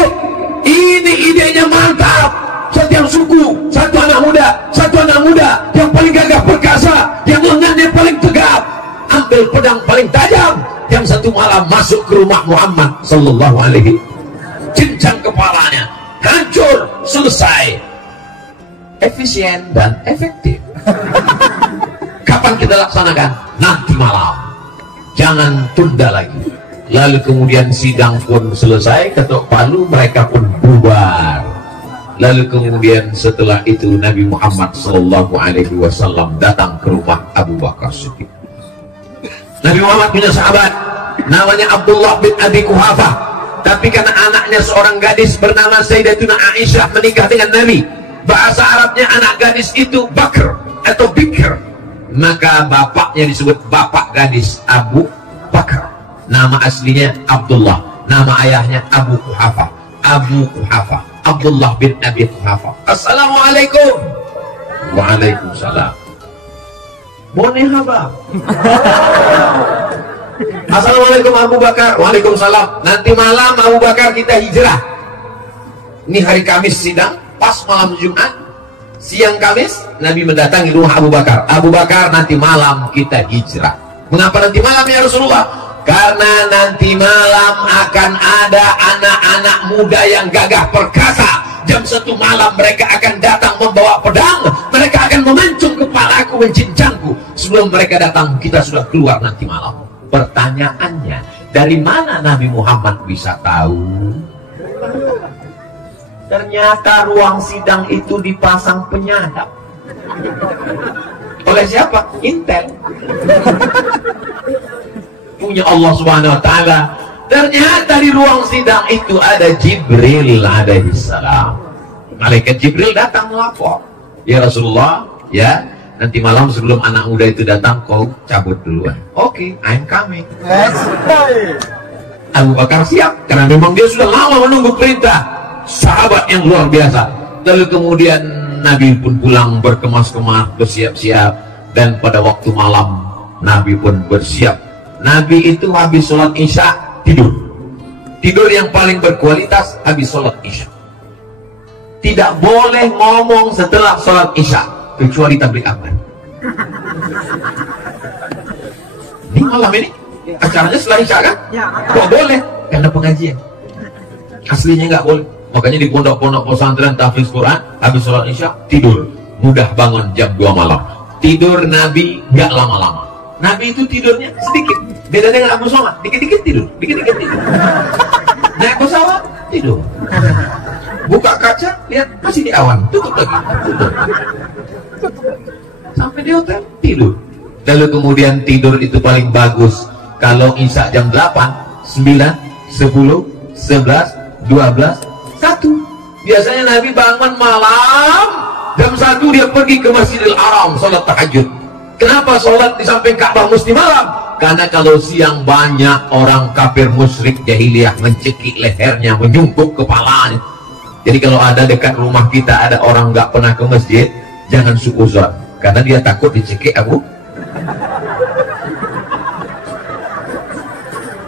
Ini idenya mantap. Setiap suku, satu anak muda yang paling gagah perkasa, yang lengannya paling tegap, ambil pedang paling tajam. Yang satu malam masuk ke rumah Muhammad sallallahu alaihi, cincang kepalanya, hancur, selesai, efisien dan efektif. Kapan kita laksanakan? Nanti malam, jangan tunda lagi. Lalu kemudian sidang pun selesai, ketok palu, mereka pun bubar. Lalu kemudian setelah itu Nabi Muhammad sallallahu alaihi wasallam datang ke rumah Abu Bakar Siddiq. Nabi Muhammad punya sahabat namanya Abdullah bin Abi Quhafah, tapi karena anaknya seorang gadis bernama Sayyidatuna Aisyah menikah dengan Nabi, bahasa Arabnya anak gadis itu Bakr atau Bikr, maka bapaknya disebut bapak gadis Abu Bakar. Nama aslinya Abdullah, nama ayahnya Abu Quhafah. Abu Quhafah, Abdullah bin Abi Quhafah. Assalamualaikum. Waalaikumsalam. Boleh haba. Assalamualaikum Abu Bakar. Waalaikumsalam. Nanti malam Abu Bakar kita hijrah. Ini hari Kamis sidang, pas malam Jumat, siang Kamis Nabi mendatangi rumah Abu Bakar. Abu Bakar, nanti malam kita hijrah. Mengapa nanti malam ya Rasulullah? Karena nanti malam akan ada anak-anak muda yang gagah perkasa. Jam 1 malam mereka akan datang membawa pedang. Mereka akan memancung kepalaku, mencincangku. Sebelum mereka datang, kita sudah keluar nanti malam. Pertanyaannya, dari mana Nabi Muhammad bisa tahu? Ternyata ruang sidang itu dipasang penyadap. Oleh siapa? Intel. Punya Allah Subhanahu wa ta'ala. Ternyata di ruang sidang itu ada Jibril alaihissalam. Malaikat Jibril datang melapor, ya Rasulullah, ya nanti malam sebelum anak muda itu datang kau cabut duluan. Oke, I'm coming. Abu Bakar siap, karena memang dia sudah lama menunggu perintah. Sahabat yang luar biasa. Lalu kemudian Nabi pun pulang berkemas-kemas, bersiap-siap, dan pada waktu malam Nabi pun bersiap. Nabi itu habis sholat Isya tidur. Tidur yang paling berkualitas habis sholat Isya. Tidak boleh ngomong setelah sholat Isya kecuali tabligh akbar. Ini malam ini acaranya setelah Isya kan? Kok boleh? Karena pengajian. Aslinya nggak boleh. Makanya di pondok-pondok pesantren tahfiz Quran habis sholat Isya tidur. Mudah bangun jam 2 malam. Tidur Nabi nggak lama-lama. Nabi itu tidurnya sedikit. Beda dengan Abu Somad, dikit-dikit tidur, dikit-dikit tidur. Naik pesawat, tidur. Buka kaca, lihat masih di awan, tutup lagi, tutup. Sampai di hotel, tidur. Lalu kemudian tidur itu paling bagus kalau Isya jam 8, 9, 10, 11, 12, 1. Biasanya Nabi bangun malam jam 1 dia pergi ke Masjidil Haram sholat tahajud. Kenapa sholat di samping Ka'bah mesti malam? Karena kalau siang banyak orang kafir musyrik jahiliyah mencekik lehernya, menyungkuk kepalanya. Jadi kalau ada dekat rumah kita ada orang nggak pernah ke masjid, jangan suuzon, karena dia takut dicekik Abu.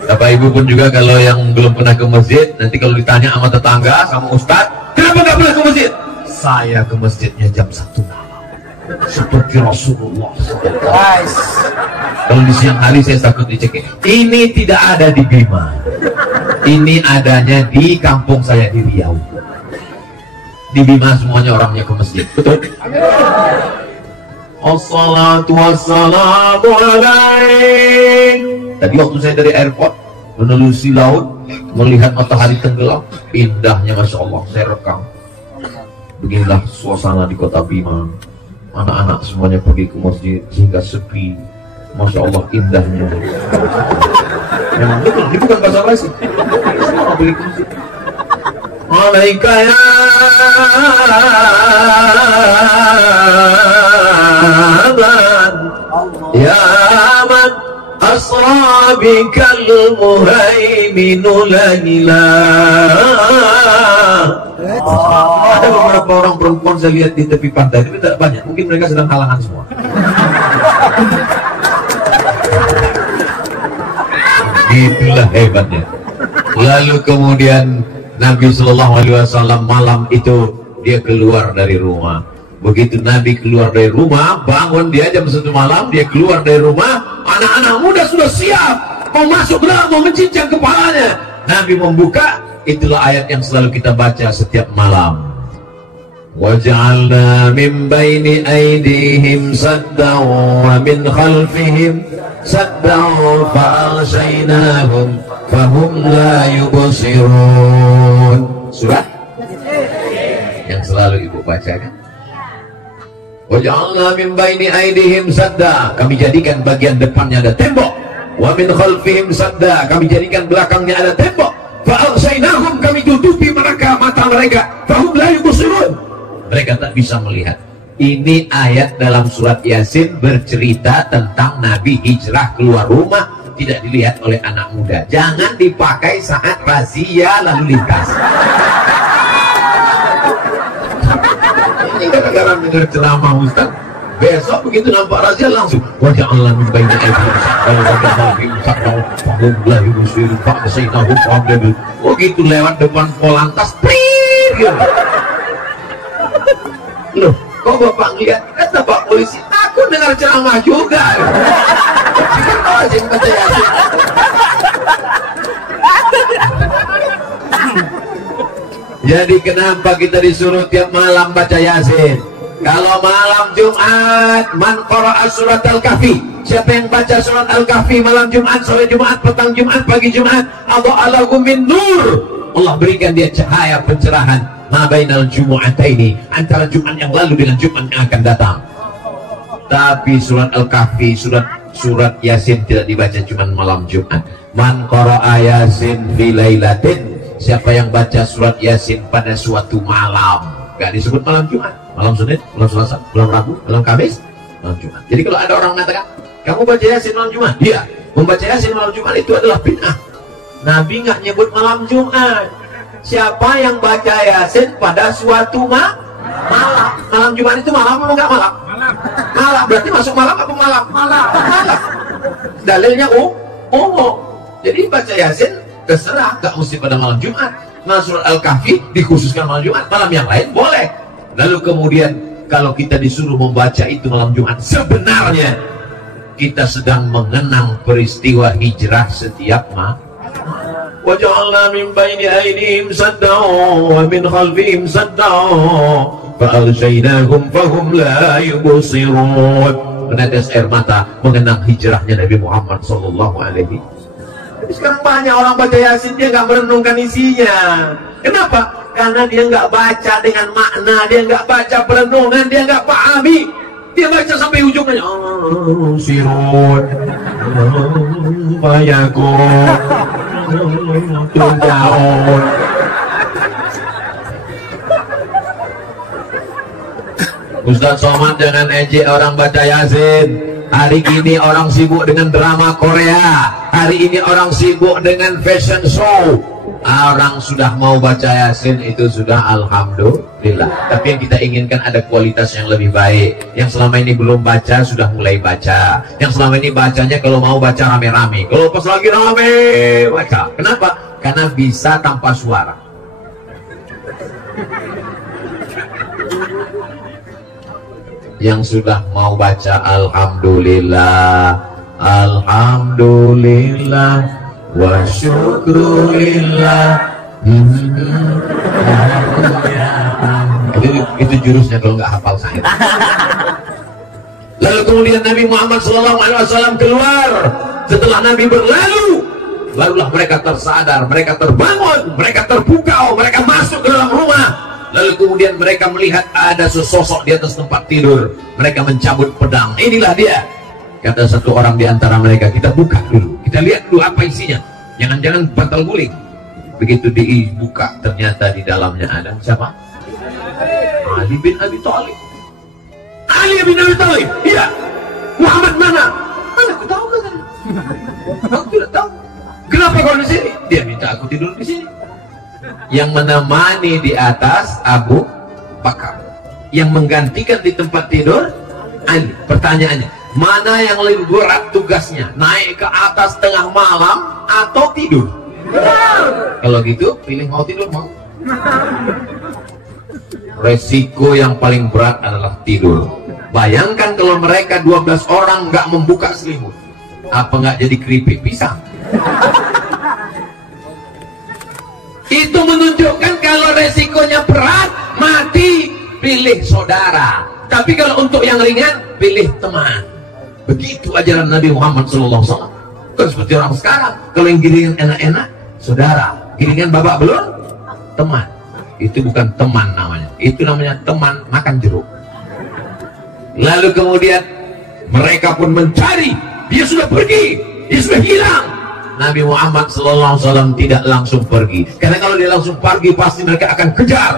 Bapak Ibu pun juga kalau yang belum pernah ke masjid, nanti kalau ditanya sama tetangga, sama ustadz, kenapa nggak pernah ke masjid? Saya ke masjidnya jam 1 malam. Seperti Rasulullah. Kalau di siang hari saya takut dicekik. Ini tidak ada di Bima. Ini adanya di kampung saya di Riau. Di Bima semuanya orangnya ke masjid. Betul? Assalatu wassalamu alaik. Tadi waktu saya dari airport menelusuri laut, melihat matahari tenggelam, indahnya Masya Allah. Saya rekam. Beginilah suasana di kota Bima. Anak-anak semuanya pergi ke masjid sehingga sepi. Masya Allah indahnya. Memang betul, ini bukan bahasa basi. Semua pergi ke masjid. Alaika ya man, ya man asra bikal muhaiminu lailah. Ada beberapa orang perempuan saya lihat di tepi pantai, tapi tidak banyak. Mungkin mereka sedang halangan semua. Itulah hebatnya. Lalu kemudian Nabi Shallallahu Alaihi Wasallam malam itu dia keluar dari rumah. Begitu Nabi keluar dari rumah, bangun dia jam 1 malam, dia keluar dari rumah, anak-anak muda sudah siap. mau masuk ke dalam, mau mencincang kepalanya. Nabi membuka. Itulah ayat yang selalu kita baca setiap malam. وَجَعَلْنَا مِنْ بَيْنِ أَيْدِيهِمْ سَدًّا وَمِنْ خَلْفِهِمْ سَدًّا فَأَغْشَيْنَاهُمْ فَهُمْ لَا يُبْصِرُونَ. Surah yang selalu ibu bacakan. وَجَعَلْنَا مِنْ بَيْنِ أَيْدِيهِمْ سَدًّا, kami jadikan bagian depannya ada tembok. وَمِنْ خَلْفِهِمْ سَدًّا, kami jadikan belakangnya ada tembok. فَأَغْشَيْنَاهُمْ, kami tutupi mereka, mata mereka. فَهُمْ لَا يُبْصِرُونَ, mereka tak bisa melihat. Ini ayat dalam surat Yasin bercerita tentang Nabi hijrah keluar rumah, tidak dilihat oleh anak muda. Jangan dipakai saat razia lalu lintas. Ini gara-gara dengar ceramah Ustaz, besok begitu nampak razia langsung wajah Allah min baini aydihim sadda. Oh gitu, lewat depan Polantas gitu. Loh, kok bapak ngeliat? Kata pak polisi, aku dengar ceramah juga. Jadi kenapa kita disuruh tiap malam baca Yasin? Kalau malam Jumat, man qara'a surat Al-Kahfi, siapa yang baca surat Al-Kahfi malam Jumat, sore Jumat, petang Jumat, pagi Jumat, adha'alahu min nur, Allah berikan dia cahaya pencerahan. Ma bainal jumu'ataini, antara Jumat yang lalu dengan Jumat yang akan datang. Tapi surat Al-Kahfi, surat Yasin tidak dibaca cuma malam Jumat. Man qara'a Yasin fi lailatin, siapa yang baca surat Yasin pada suatu malam, gak disebut malam Jumat, malam Senin, malam Selasa, malam Rabu, malam Kamis, malam Jumat. Jadi kalau ada orang mengatakan kamu baca Yasin malam Jumat, iya, membaca Yasin malam Jumat itu adalah bid'ah. Nabi nggak nyebut malam Jumat. Siapa yang baca Yasin pada suatu malam? Malam Jumat itu malam atau enggak malam? Malam. Berarti masuk malam apa malam? Malam. Dalilnya jadi baca Yasin terserah, nggak mesti pada malam Jumat. Nah, surat Al-Kahfi dikhususkan malam Jumat, malam yang lain boleh. Lalu kemudian kalau kita disuruh membaca itu malam Jumat, sebenarnya kita sedang mengenang peristiwa hijrah setiap malam. وَجَعَلْنَا مِنْ بَيْنِ أَيْدِيهِمْ سَدًّا وَمِنْ خَلْفِهِمْ سَدًّا فَأَغْشَيْنَاهُمْ فَهُمْ لَا يُبْصِرُونَ. Menetes air mata mengenang hijrahnya Nabi Muhammad sallallahu alaihi. Tapi sekarang banyak orang baca Yasin dia nggak merenungkan isinya. Kenapa? Karena dia nggak baca dengan makna, dia nggak baca perenungan, dia nggak pahami. Dia baca sampai ujungnya sirun bayakun tundaun. Ustaz Somad jangan ejek orang baca Yasin. Hari ini orang sibuk dengan drama Korea, hari ini orang sibuk dengan fashion show. Orang sudah mau baca Yasin itu sudah alhamdulillah. Tapi yang kita inginkan ada kualitas yang lebih baik. Yang selama ini belum baca sudah mulai baca. Yang selama ini bacanya kalau mau baca rame-rame, kalau pas lagi rame baca. Kenapa? Karena bisa tanpa suara. Yang sudah mau baca alhamdulillah, alhamdulillah wa syukrulillah. Itu jurusnya kalau nggak hafal saya. Lalu kemudian Nabi Muhammad SAW keluar. Setelah Nabi berlalu, barulah mereka tersadar, mereka terbangun, mereka terpukau, mereka masuk ke dalam rumah. Lalu kemudian mereka melihat ada sesosok di atas tempat tidur. Mereka mencabut pedang. Inilah dia. Kata satu orang di antara mereka, kita buka dulu, kita lihat dulu apa isinya. Jangan-jangan bantal guling. Begitu dibuka, ternyata di dalamnya ada siapa? Ali bin Abi Thalib. Ali bin Abi Thalib. Iya. Muhammad mana? Mana aku tahu kan? Aku tidak tahu. Kenapa kau di sini? Dia minta aku tidur di sini. Yang menemani di atas Abu Bakar, yang menggantikan di tempat tidur Ali. Pertanyaannya, mana yang lebih berat tugasnya? Naik ke atas tengah malam atau tidur? Kalau gitu pilih mau tidur mau. Resiko yang paling berat adalah tidur. Bayangkan kalau mereka 12 orang nggak membuka selimut, apa nggak jadi keripik pisang? Itu menunjukkan kalau resikonya berat, mati, pilih saudara. Tapi kalau untuk yang ringan, pilih teman. Begitu ajaran Nabi Muhammad SAW. Kan seperti orang sekarang, kalau yang giringan enak-enak, saudara. Giringan babak belur, teman. Itu bukan teman namanya. Itu namanya teman makan jeruk. Lalu kemudian mereka pun mencari. Dia sudah pergi, dia sudah hilang. Nabi Muhammad SAW tidak langsung pergi, karena kalau dia langsung pergi pasti mereka akan kejar.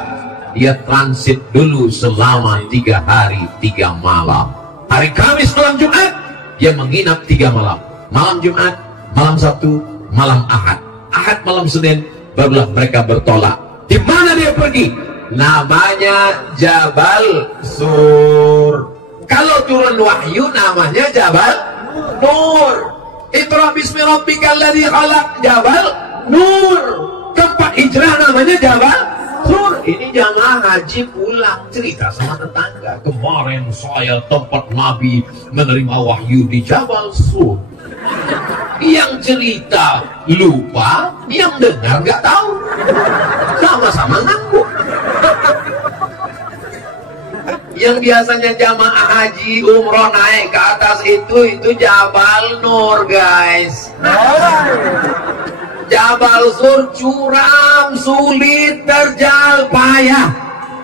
Dia transit dulu selama 3 hari 3 malam. Hari Kamis malam Jumat dia menginap 3 malam. Malam Jumat, malam Sabtu, malam Ahad. Ahad malam Senin barulah mereka bertolak. Di mana dia pergi? Namanya Jabal Sur. Kalau turun wahyu namanya Jabal Nur. Iqra bismi rabbikal ladzi khalaq, Jabal Nur. Tempat hijrah namanya Jabal Sur. Ini jamaah haji pulang cerita sama tetangga, kemarin saya tempat Nabi menerima wahyu di Jabal Sur. Yang cerita lupa, yang dengar nggak tahu, sama-sama ngaku. Yang biasanya jamaah haji umroh naik ke atas itu Jabal Nur, guys. Jabal Sur curam, sulit, terjal, payah.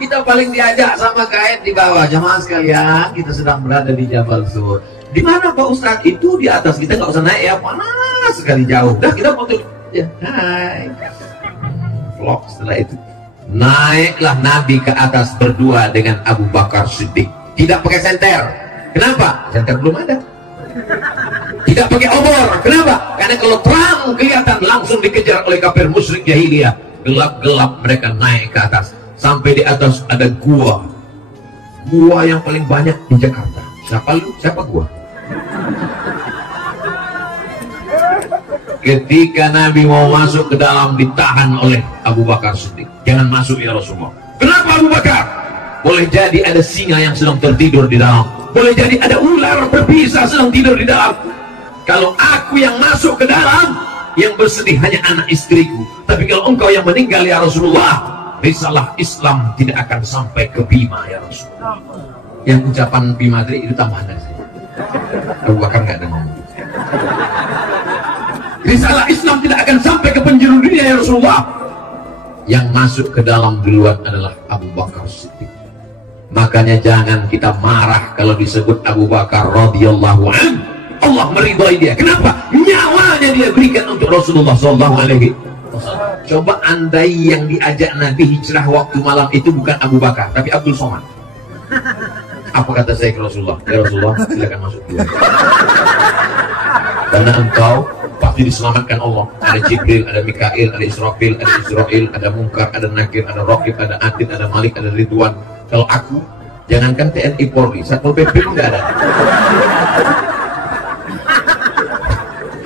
Kita paling diajak sama guide di bawah. Jamaah sekalian, kita sedang berada di Jabal Sur. Di mana Pak Ustadz? Itu di atas, kita nggak usah naik ya, panas sekali jauh. Dah kita foto ya. Hai. Vlog setelah itu. Naiklah Nabi ke atas berdua dengan Abu Bakar Siddiq. Tidak pakai senter. Kenapa? Senter belum ada. Tidak pakai obor. Kenapa? Karena kalau terang kelihatan langsung dikejar oleh kafir musyrik jahiliyah. Gelap-gelap mereka naik ke atas. Sampai di atas ada gua. Gua yang paling banyak di Jakarta. Siapa lu? Siapa gua? Ketika Nabi mau masuk ke dalam, ditahan oleh Abu Bakar Siddiq. Jangan masuk ya Rasulullah. Kenapa Abu Bakar? Boleh jadi ada singa yang sedang tertidur di dalam. Boleh jadi ada ular berbisa sedang tidur di dalam. Kalau aku yang masuk ke dalam, yang bersedih hanya anak istriku. Tapi kalau engkau yang meninggal ya Rasulullah, risalah Islam tidak akan sampai ke Bima ya Rasulullah. Yang ucapan Bima tadi itu tambahan dari saya. Abu Bakar nggak ada ngomong. Risalah Islam tidak akan sampai ke penjuru dunia ya Rasulullah. Yang masuk ke dalam duluan adalah Abu Bakar Siddiq. Makanya jangan kita marah kalau disebut Abu Bakar radhiyallahu anhu. Allah meridhai dia. Kenapa? Nyawanya dia berikan untuk Rasulullah SAW. Coba andai yang diajak Nabi hijrah waktu malam itu bukan Abu Bakar, tapi Abdul Somad. Apa kata saya ke Rasulullah? Ya Rasulullah, silakan masuk dulu. Karena engkau pasti diselamatkan Allah. Ada Jibril, ada Mikail, ada Israfil, ada Israel, ada Munkar, ada Nakir, ada Raqib, ada Atid, ada Malik, ada Ridwan. Kalau aku, jangankan TNI Polri, Satpol PP pun nggak ada.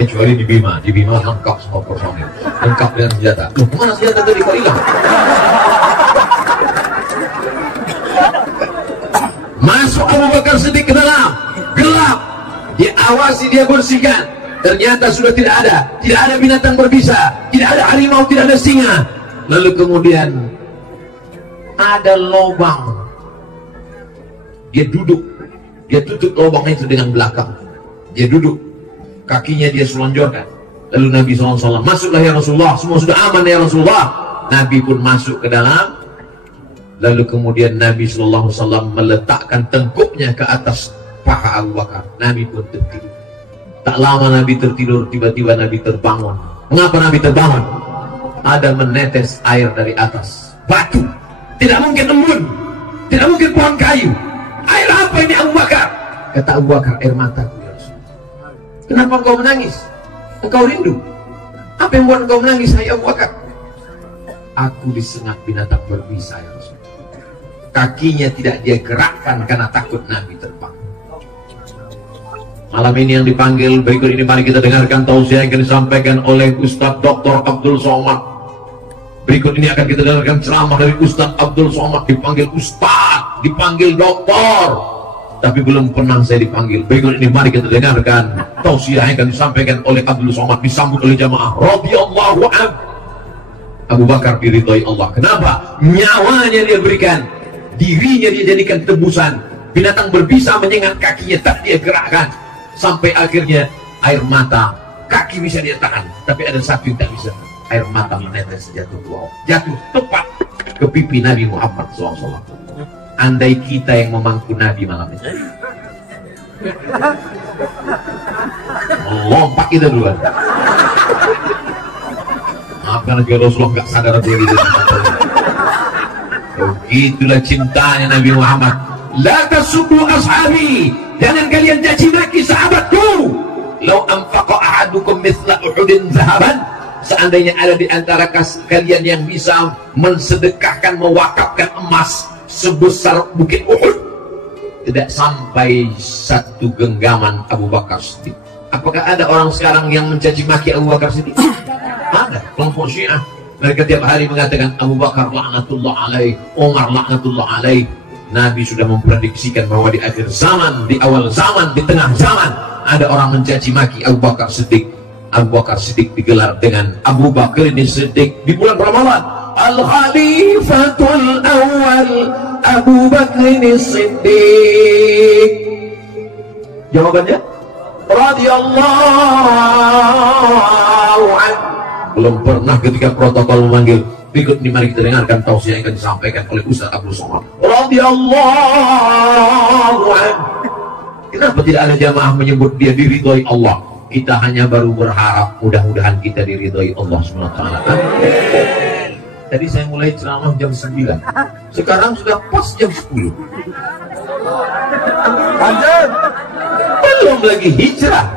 Kecuali di Bima lengkap semua personil, lengkap dengan senjata. Loh, mana senjata tadi kok hilang? Masuk Abu Bakar Siddiq ke dalam, gelap. Diawasi, dia bersihkan. Ternyata sudah tidak ada binatang berbisa, tidak ada harimau, tidak ada singa. Lalu kemudian ada lubang. Dia duduk, dia tutup lubang itu dengan belakang. Dia duduk, kakinya dia selonjorkan. Lalu Nabi SAW, masuklah ya Rasulullah, semua sudah aman ya Rasulullah. Nabi pun masuk ke dalam. Lalu kemudian Nabi SAW meletakkan tengkuknya ke atas paha Abu Bakar. Nabi pun tertidur. Tak lama Nabi tertidur, tiba-tiba Nabi terbangun. Mengapa Nabi terbangun? Ada menetes air dari atas batu. Tidak mungkin embun, tidak mungkin pohon kayu. Air apa ini Abu Bakar? Kata Abu Bakar, air mataku ya Rasulullah. Kenapa engkau menangis? Engkau rindu. Apa yang buat engkau menangis, hai Abu Bakar? Aku disengat binatang berbisa ya Rasulullah. Kakinya tidak dia gerakkan karena takut Nabi terbang. Malam ini yang dipanggil berikut ini, mari kita dengarkan tausiah yang disampaikan oleh Ustadz Dr. Abdul Somad. Berikut ini akan kita dengarkan ceramah dari Ustadz Abdul Somad. Dipanggil Ustadz, dipanggil doktor. tapi belum pernah saya dipanggil. Berikut ini mari kita dengarkan tausiah yang akan disampaikan oleh Abdul Somad, disambut oleh jamaah radhiyallahu anhu. Abu Bakar diridhoi Allah. Kenapa? Nyawanya dia berikan, dirinya dia jadikan tebusan. Binatang berbisa menyengat kakinya, tak dia gerakkan, sampai akhirnya air mata, kaki bisa dia tahan, tapi ada satu yang tak bisa. Air mata menetes jatuh jatuh tepat ke pipi Nabi Muhammad SAW. Andai kita yang memangku Nabi malam ini, lompat kita duluan. Maafkan aja Rasulullah nggak sadar diri. Begitulah cintanya Nabi Muhammad. La tasubbu ashabi, jangan kalian caci maki sahabatku. Lau anfaqa ahadukum mithla Uhudin zahaban, seandainya ada di antara kalian yang bisa mensedekahkan, mewakafkan emas sebesar bukit Uhud, tidak sampai satu genggaman Abu Bakar Siddiq. Apakah ada orang sekarang yang mencaci maki Abu Bakar Siddiq? Ada. Kelompok Syiah, mereka tiap hari mengatakan Abu Bakar laknatullah alaih, Umar laknatullah alaih. Nabi sudah memprediksikan bahwa di akhir zaman, di awal zaman, di tengah zaman, ada orang mencaci maki Abu Bakar Siddiq. Abu Bakar Siddiq digelar dengan Abu Bakar ini Siddiq di bulan Ramadan. Al-Khalifatul Awal Abu Bakar Siddiq. Jawabannya radhiyallahu anhu. Belum pernah ketika protokol memanggil. Berikut ini mari kita dengarkan tausiah yang akan disampaikan oleh Ustaz Abdul Somad radhiyallahu anhu. Kenapa tidak ada jamaah menyebut dia diridhoi Allah? Kita hanya baru berharap mudah-mudahan kita diridhoi Allah SWT. Tadi saya mulai ceramah jam 9, sekarang sudah pas jam 10. Belum lagi hijrah.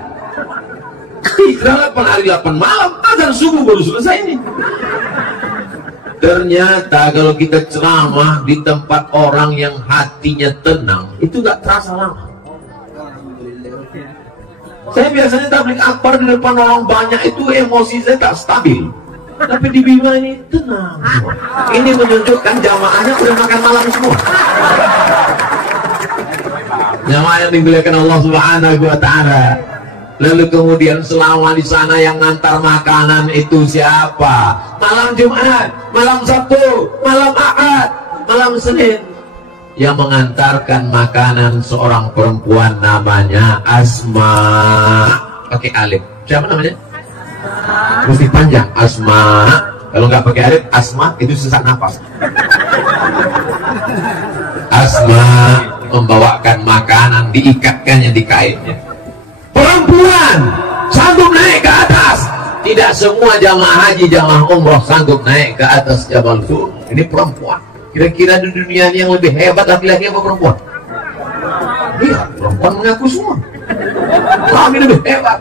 Hijrah 8 hari 8 malam, azan subuh baru selesai ini. Ternyata kalau kita ceramah di tempat orang yang hatinya tenang, itu gak terasa lama. Saya biasanya tabligh akbar di depan orang banyak itu emosi saya tak stabil. Tapi di Bima ini tenang. Ini menunjukkan jamaahnya udah makan malam semua. Jamaah yang dimuliakan Allah Subhanahu wa Ta'ala. Lalu kemudian selama di sana yang ngantar makanan itu siapa? Malam Jumat, malam Sabtu, malam Ahad, malam Senin. Yang mengantarkan makanan seorang perempuan namanya Asma, pakai alif. Siapa namanya? Mesti panjang, Asma. Kalau nggak pakai alif, Asma itu sesak nafas. Asma membawakan makanan, diikatkannya di kainnya. Perempuan sanggup naik ke atas. Tidak semua jamaah haji, jamaah umroh sanggup naik ke atas Jabal Sur. Ini perempuan. Kira-kira di dunia ini yang lebih hebat laki-laki apa perempuan? Iya, perempuan mengaku semua. Kami lebih hebat.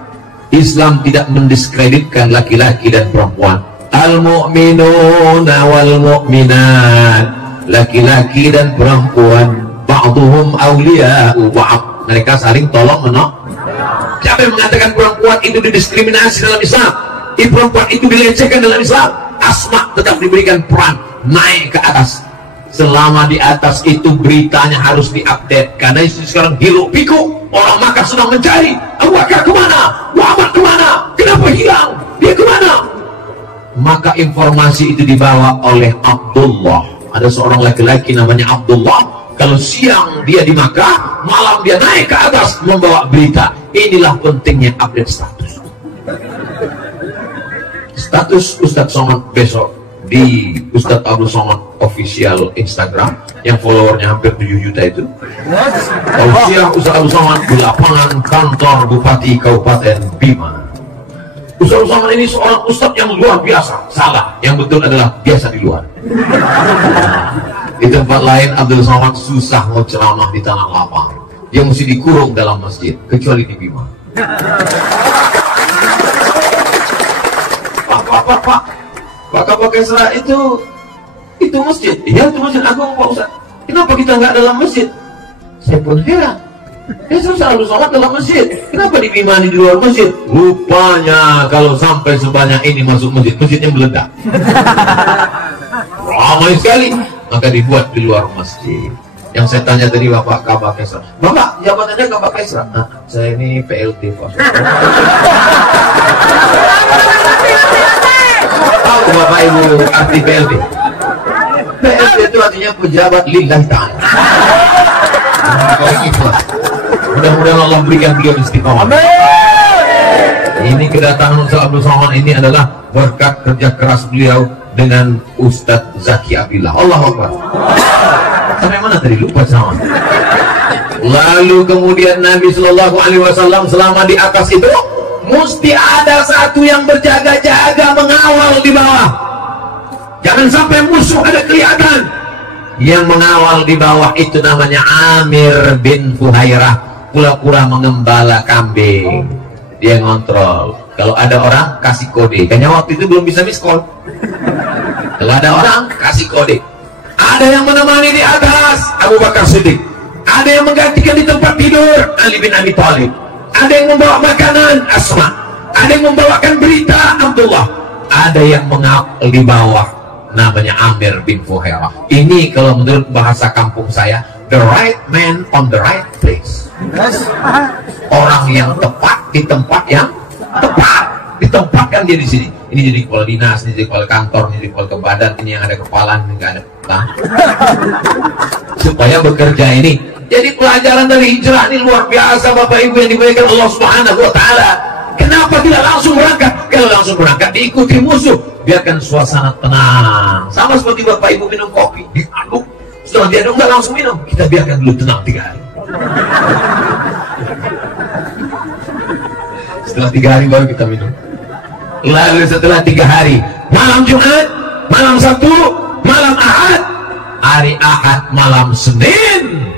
Islam tidak mendiskreditkan laki-laki dan perempuan. Al-mu'minuna wal mu'minat, laki-laki dan perempuan, ba'duhum awliya'u ba'd, mereka saling tolong menolong. Siapa yang mengatakan perempuan itu didiskriminasi dalam Islam? Perempuan itu dilecehkan dalam Islam? Asma tetap diberikan peran naik ke atas. Selama di atas itu beritanya harus diupdate, karena isu sekarang hiruk pikuk. Orang Makkah sedang mencari Abu Bakar kemana, Muhammad kemana, kenapa hilang, dia kemana? Maka informasi itu dibawa oleh Abdullah. Ada seorang laki-laki namanya Abdullah. Kalau siang dia di Makkah, malam dia naik ke atas membawa berita. Inilah pentingnya update status. Status Ustadz Somad besok di Ustadz Abdul Somad official Instagram yang followernya hampir 7 juta itu. Kalau siang Ustadz Abdul Somad di lapangan kantor Bupati Kabupaten Bima. Ustadz Abdul Somad ini seorang ustadz yang luar biasa. Salah, yang betul adalah biasa di luar. Di tempat lain Abdul Somad susah mau ceramah di tanah lapang. Dia mesti dikurung dalam masjid, kecuali di Bima. Pak pakai serah itu masjid. Iya, itu masjid agung Pak Ustaz. Kenapa kita nggak dalam masjid? Saya pun heran. Saya selalu sholat dalam masjid. Kenapa di Bima di luar masjid? Rupanya kalau sampai sebanyak ini masuk masjid, masjidnya meledak. Ramai sekali. Maka dibuat di luar masjid. Yang saya tanya tadi Bapak Kabak Esra. Bapak, jabatannya Kabak Esra. Nah, saya ini PLT Pak. Tahu Bapak Ibu arti PLT? PLT itu artinya pejabat lillahi ta'ala. Mudah-mudahan Allah berikan beliau istiqomah. Ini kedatangan Ustaz Abdul Somad ini adalah berkat kerja keras beliau dengan Ustadz Zaki Abdillah. Allahu Akbar. Sampai mana tadi, lupa sama. Lalu kemudian Nabi Shallallahu Alaihi Wasallam selama di atas itu mesti ada satu yang berjaga-jaga mengawal di bawah. Jangan sampai musuh ada kelihatan. Yang mengawal di bawah itu namanya Amir bin Fuhairah, pura-pura mengembala kambing. Dia ngontrol. Kalau ada orang kasih kode. Kayaknya waktu itu belum bisa miss call. Kalau ada orang kasih kode. Ada yang menemani di atas Abu Bakar Siddiq. Ada yang menggantikan di tempat tidur Ali bin Abi Thalib. Ada yang membawa makanan Asma. Ada yang membawakan berita Abdullah. Ada yang mengawal di bawah namanya Amir bin Fuhairah. Ini kalau menurut bahasa kampung saya, the right man on the right place. Orang yang tepat di tempat yang tepat. Ditempatkan dia di sini. Ini jadi kepala dinas, ini jadi kepala kantor, ini jadi kepala badan, ini yang ada kepala, ini nggak ada kepala. Supaya bekerja ini. Jadi pelajaran dari hijrah ini luar biasa Bapak Ibu yang dimuliakan Allah Subhanahu Wa Taala. Kenapa tidak langsung berangkat? Kalau langsung berangkat diikuti musuh, biarkan suasana tenang. Sama seperti Bapak Ibu minum kopi, diaduk. Setelah diaduk nggak langsung minum, kita biarkan dulu tenang 3 hari. Setelah 3 hari baru kita minum. Lalu setelah 3 hari, malam Jumat, malam Sabtu, malam Ahad, hari Ahad, malam Senin,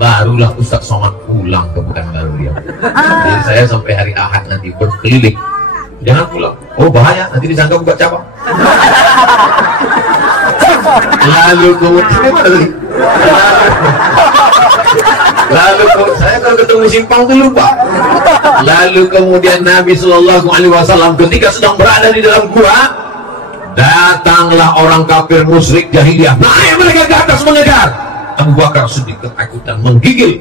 barulah Ustaz Somad pulang ke Pekanbaru dia. Jadi saya sampai hari Ahad nanti berkeliling. Jangan pulang. Oh bahaya, nanti disangka buka cabang. Lalu kemudian Lalu saya kalau ketemu simpang itu lupa. Lalu kemudian Nabi Shallallahu Alaihi Wasallam ketika sedang berada di dalam gua, datanglah orang kafir musyrik jahiliyah. Naik mereka ke atas mengejar. Abu Bakar sedikit ketakutan menggigil.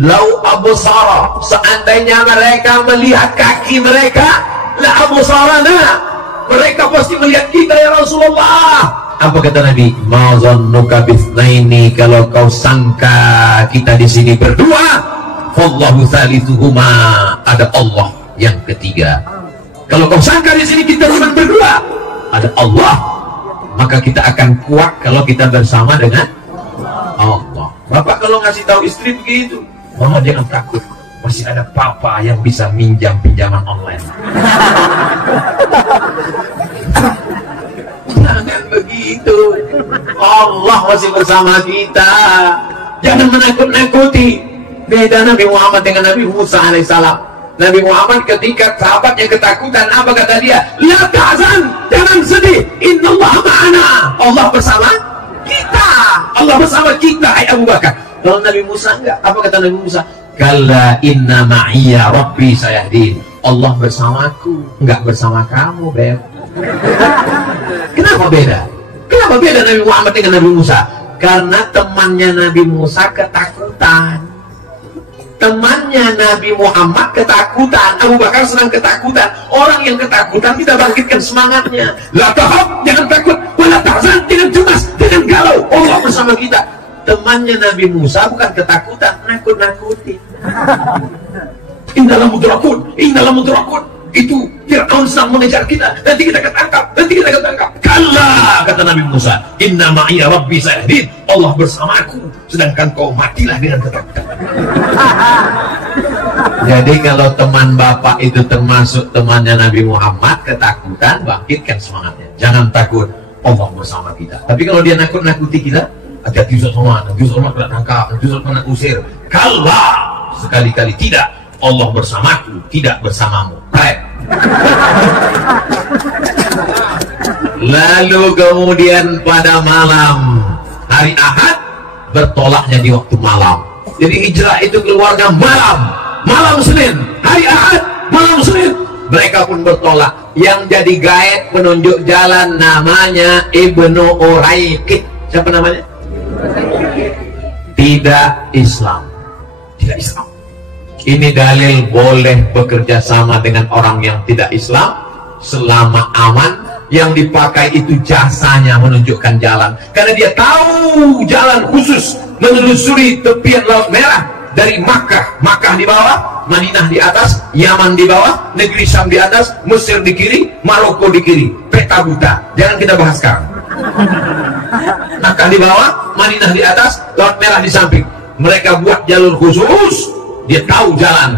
Lau Abu Sarah, seandainya mereka melihat kaki mereka, la Abu Sarana, mereka pasti melihat kita ya Rasulullah. Apa kata Nabi? Mazannuka bitsnaini, kalau kau sangka kita di sini berdua, fallahu thalithuhuma, ada Allah yang ketiga. Kalau kau sangka di sini kita cuma berdua, ada Allah, maka kita akan kuat kalau kita bersama dengan Allah. Bapak kalau ngasih tahu istri begitu, mama jangan takut, masih ada papa yang bisa minjam pinjaman online. Jangan begitu. Allah masih bersama kita. Jangan menakut-nakuti. Beda Nabi Muhammad dengan Nabi Musa alaihissalam. Nabi Muhammad ketika sahabatnya ketakutan, apa kata dia? La tahzan, jangan sedih. Innallaha ma'ana. Allah bersama kita. Allah bersama kita, hai Abu Bakar. Kalau Nabi Musa enggak, apa kata Nabi Musa? Kalla inna ma'iyya rabbi sayahdin. Allah bersamaku, enggak bersama kamu, Beb. Kenapa beda? Kenapa beda Nabi Muhammad dengan Nabi Musa? Karena temannya Nabi Musa ketakutan. Temannya Nabi Muhammad ketakutan. Abu Bakar sedang ketakutan. Orang yang ketakutan kita bangkitkan semangatnya. La tahab, jangan takut. Wala tahzan, jangan cemas, jangan galau. Allah bersama kita. Temannya Nabi Musa bukan ketakutan, nakut-nakuti. Innalah mudrakun. Itu Fir'aun sedang mengejar kita, nanti kita ketangkap. Kalla, kata Nabi Musa, inna ma'iyya rabbi sayahdin. Allah bersamaku, sedangkan kau matilah dengan ketakutan. Jadi kalau teman bapak itu termasuk temannya Nabi Muhammad, ketakutan, bangkitkan semangatnya. Jangan takut, Allah bersama kita. Tapi kalau dia nakut-nakuti kita, hati-hati Ustaz Somad, nanti Ustaz Somad kena tangkap, nanti Ustaz Somad kena usir. Kalla, sekali-kali tidak. Allah bersamaku, tidak bersamamu. Baik. Lalu kemudian pada malam hari Ahad, bertolaknya di waktu malam. Jadi hijrah itu keluarnya malam Senin, hari Ahad, malam Senin. Mereka pun bertolak. Yang jadi guide penunjuk jalan namanya Ibnu Uraikid. Siapa namanya? tidak Islam. Tidak Islam. Ini dalil boleh bekerja sama dengan orang yang tidak Islam selama aman. Yang dipakai itu jasanya menunjukkan jalan, karena dia tahu jalan khusus menelusuri tepian Laut Merah dari Makkah di bawah, Madinah di atas, Yaman di bawah, negeri Syam di atas, Mesir di kiri, Maroko di kiri. Peta buta, jangan kita bahas sekarang. Makkah di bawah, Madinah di atas, Laut Merah di samping. Mereka buat jalur khusus, dia tahu jalan.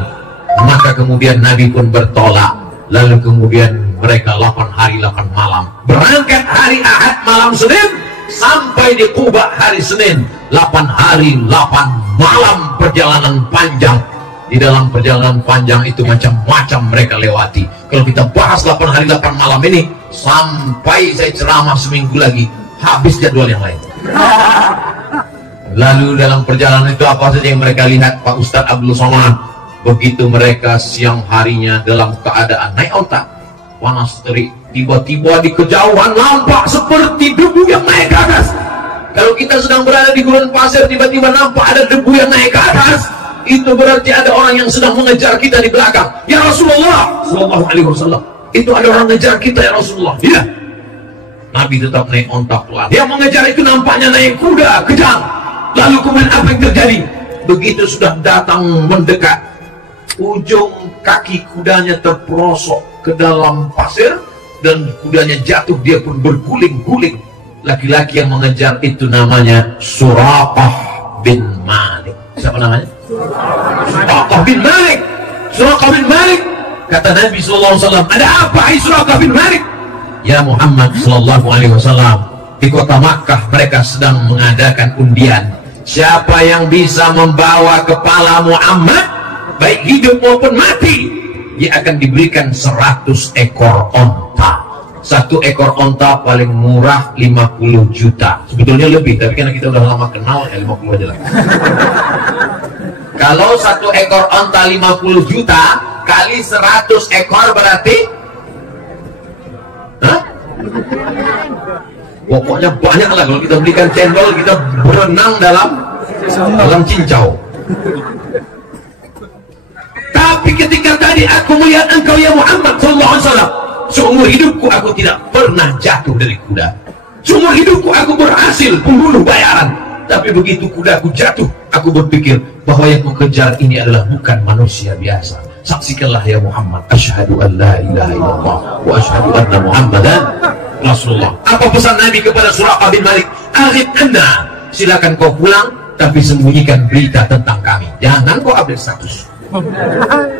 Maka kemudian Nabi pun bertolak. Lalu kemudian mereka 8 hari 8 malam berangkat hari Ahad malam Senin sampai di Quba hari Senin. 8 hari 8 malam perjalanan panjang. Di dalam perjalanan panjang itu macam-macam mereka lewati. Kalau kita bahas 8 hari 8 malam ini sampai saya ceramah seminggu lagi, habis jadwal yang lain. Lalu dalam perjalanan itu apa saja yang mereka lihat, Pak Ustadz Abdul Somad? Begitu mereka siang harinya dalam keadaan naik onta, panas terik, tiba-tiba di kejauhan nampak seperti debu yang naik ke atas. Kalau kita sedang berada di gurun pasir, tiba-tiba nampak ada debu yang naik ke atas, itu berarti ada orang yang sedang mengejar kita di belakang. Ya Rasulullah Sallallahu Alaihi Wasallam, itu ada orang mengejar kita ya Rasulullah. Ya, Nabi tetap naik onta pelan. Yang mengejar itu nampaknya naik kuda kejang. Lalu kemudian apa yang terjadi? Begitu sudah datang mendekat, ujung kaki kudanya terperosok ke dalam pasir dan kudanya jatuh, dia pun berguling-guling. Laki-laki yang mengejar itu namanya Suraqah bin Malik. Siapa namanya? Suraqah bin Malik. Suraqah bin Malik. Kata Nabi SAW, ada apa hai Suraqah bin Malik? Ya Muhammad SAW, di kota Makkah mereka sedang mengadakan undian. Siapa yang bisa membawa kepala Muhammad, baik hidup maupun mati, dia akan diberikan 100 ekor onta. 1 ekor onta paling murah 50 juta. Sebetulnya lebih, tapi karena kita udah lama kenal ya 50 aja lah. Kalau 1 ekor onta 50 juta kali 100 ekor berarti, hah? Pokoknya banyak lah. Kalau kita belikan cendol, kita berenang dalam cincau. Tapi ketika tadi aku melihat engkau ya Muhammad SAW, seumur hidupku aku tidak pernah jatuh dari kuda. Seumur hidupku aku berhasil membunuh bayaran. Tapi begitu kudaku jatuh, aku berpikir bahwa yang kukejar ini adalah bukan manusia biasa. Saksikanlah ya Muhammad, asyhadu an la ilaha illallah wa asyhadu anna Muhammadan Rasulullah. Apa pesan Nabi kepada Suraqah bin Malik? Akhid anda, silakan kau pulang, tapi sembunyikan berita tentang kami. Jangan kau update status.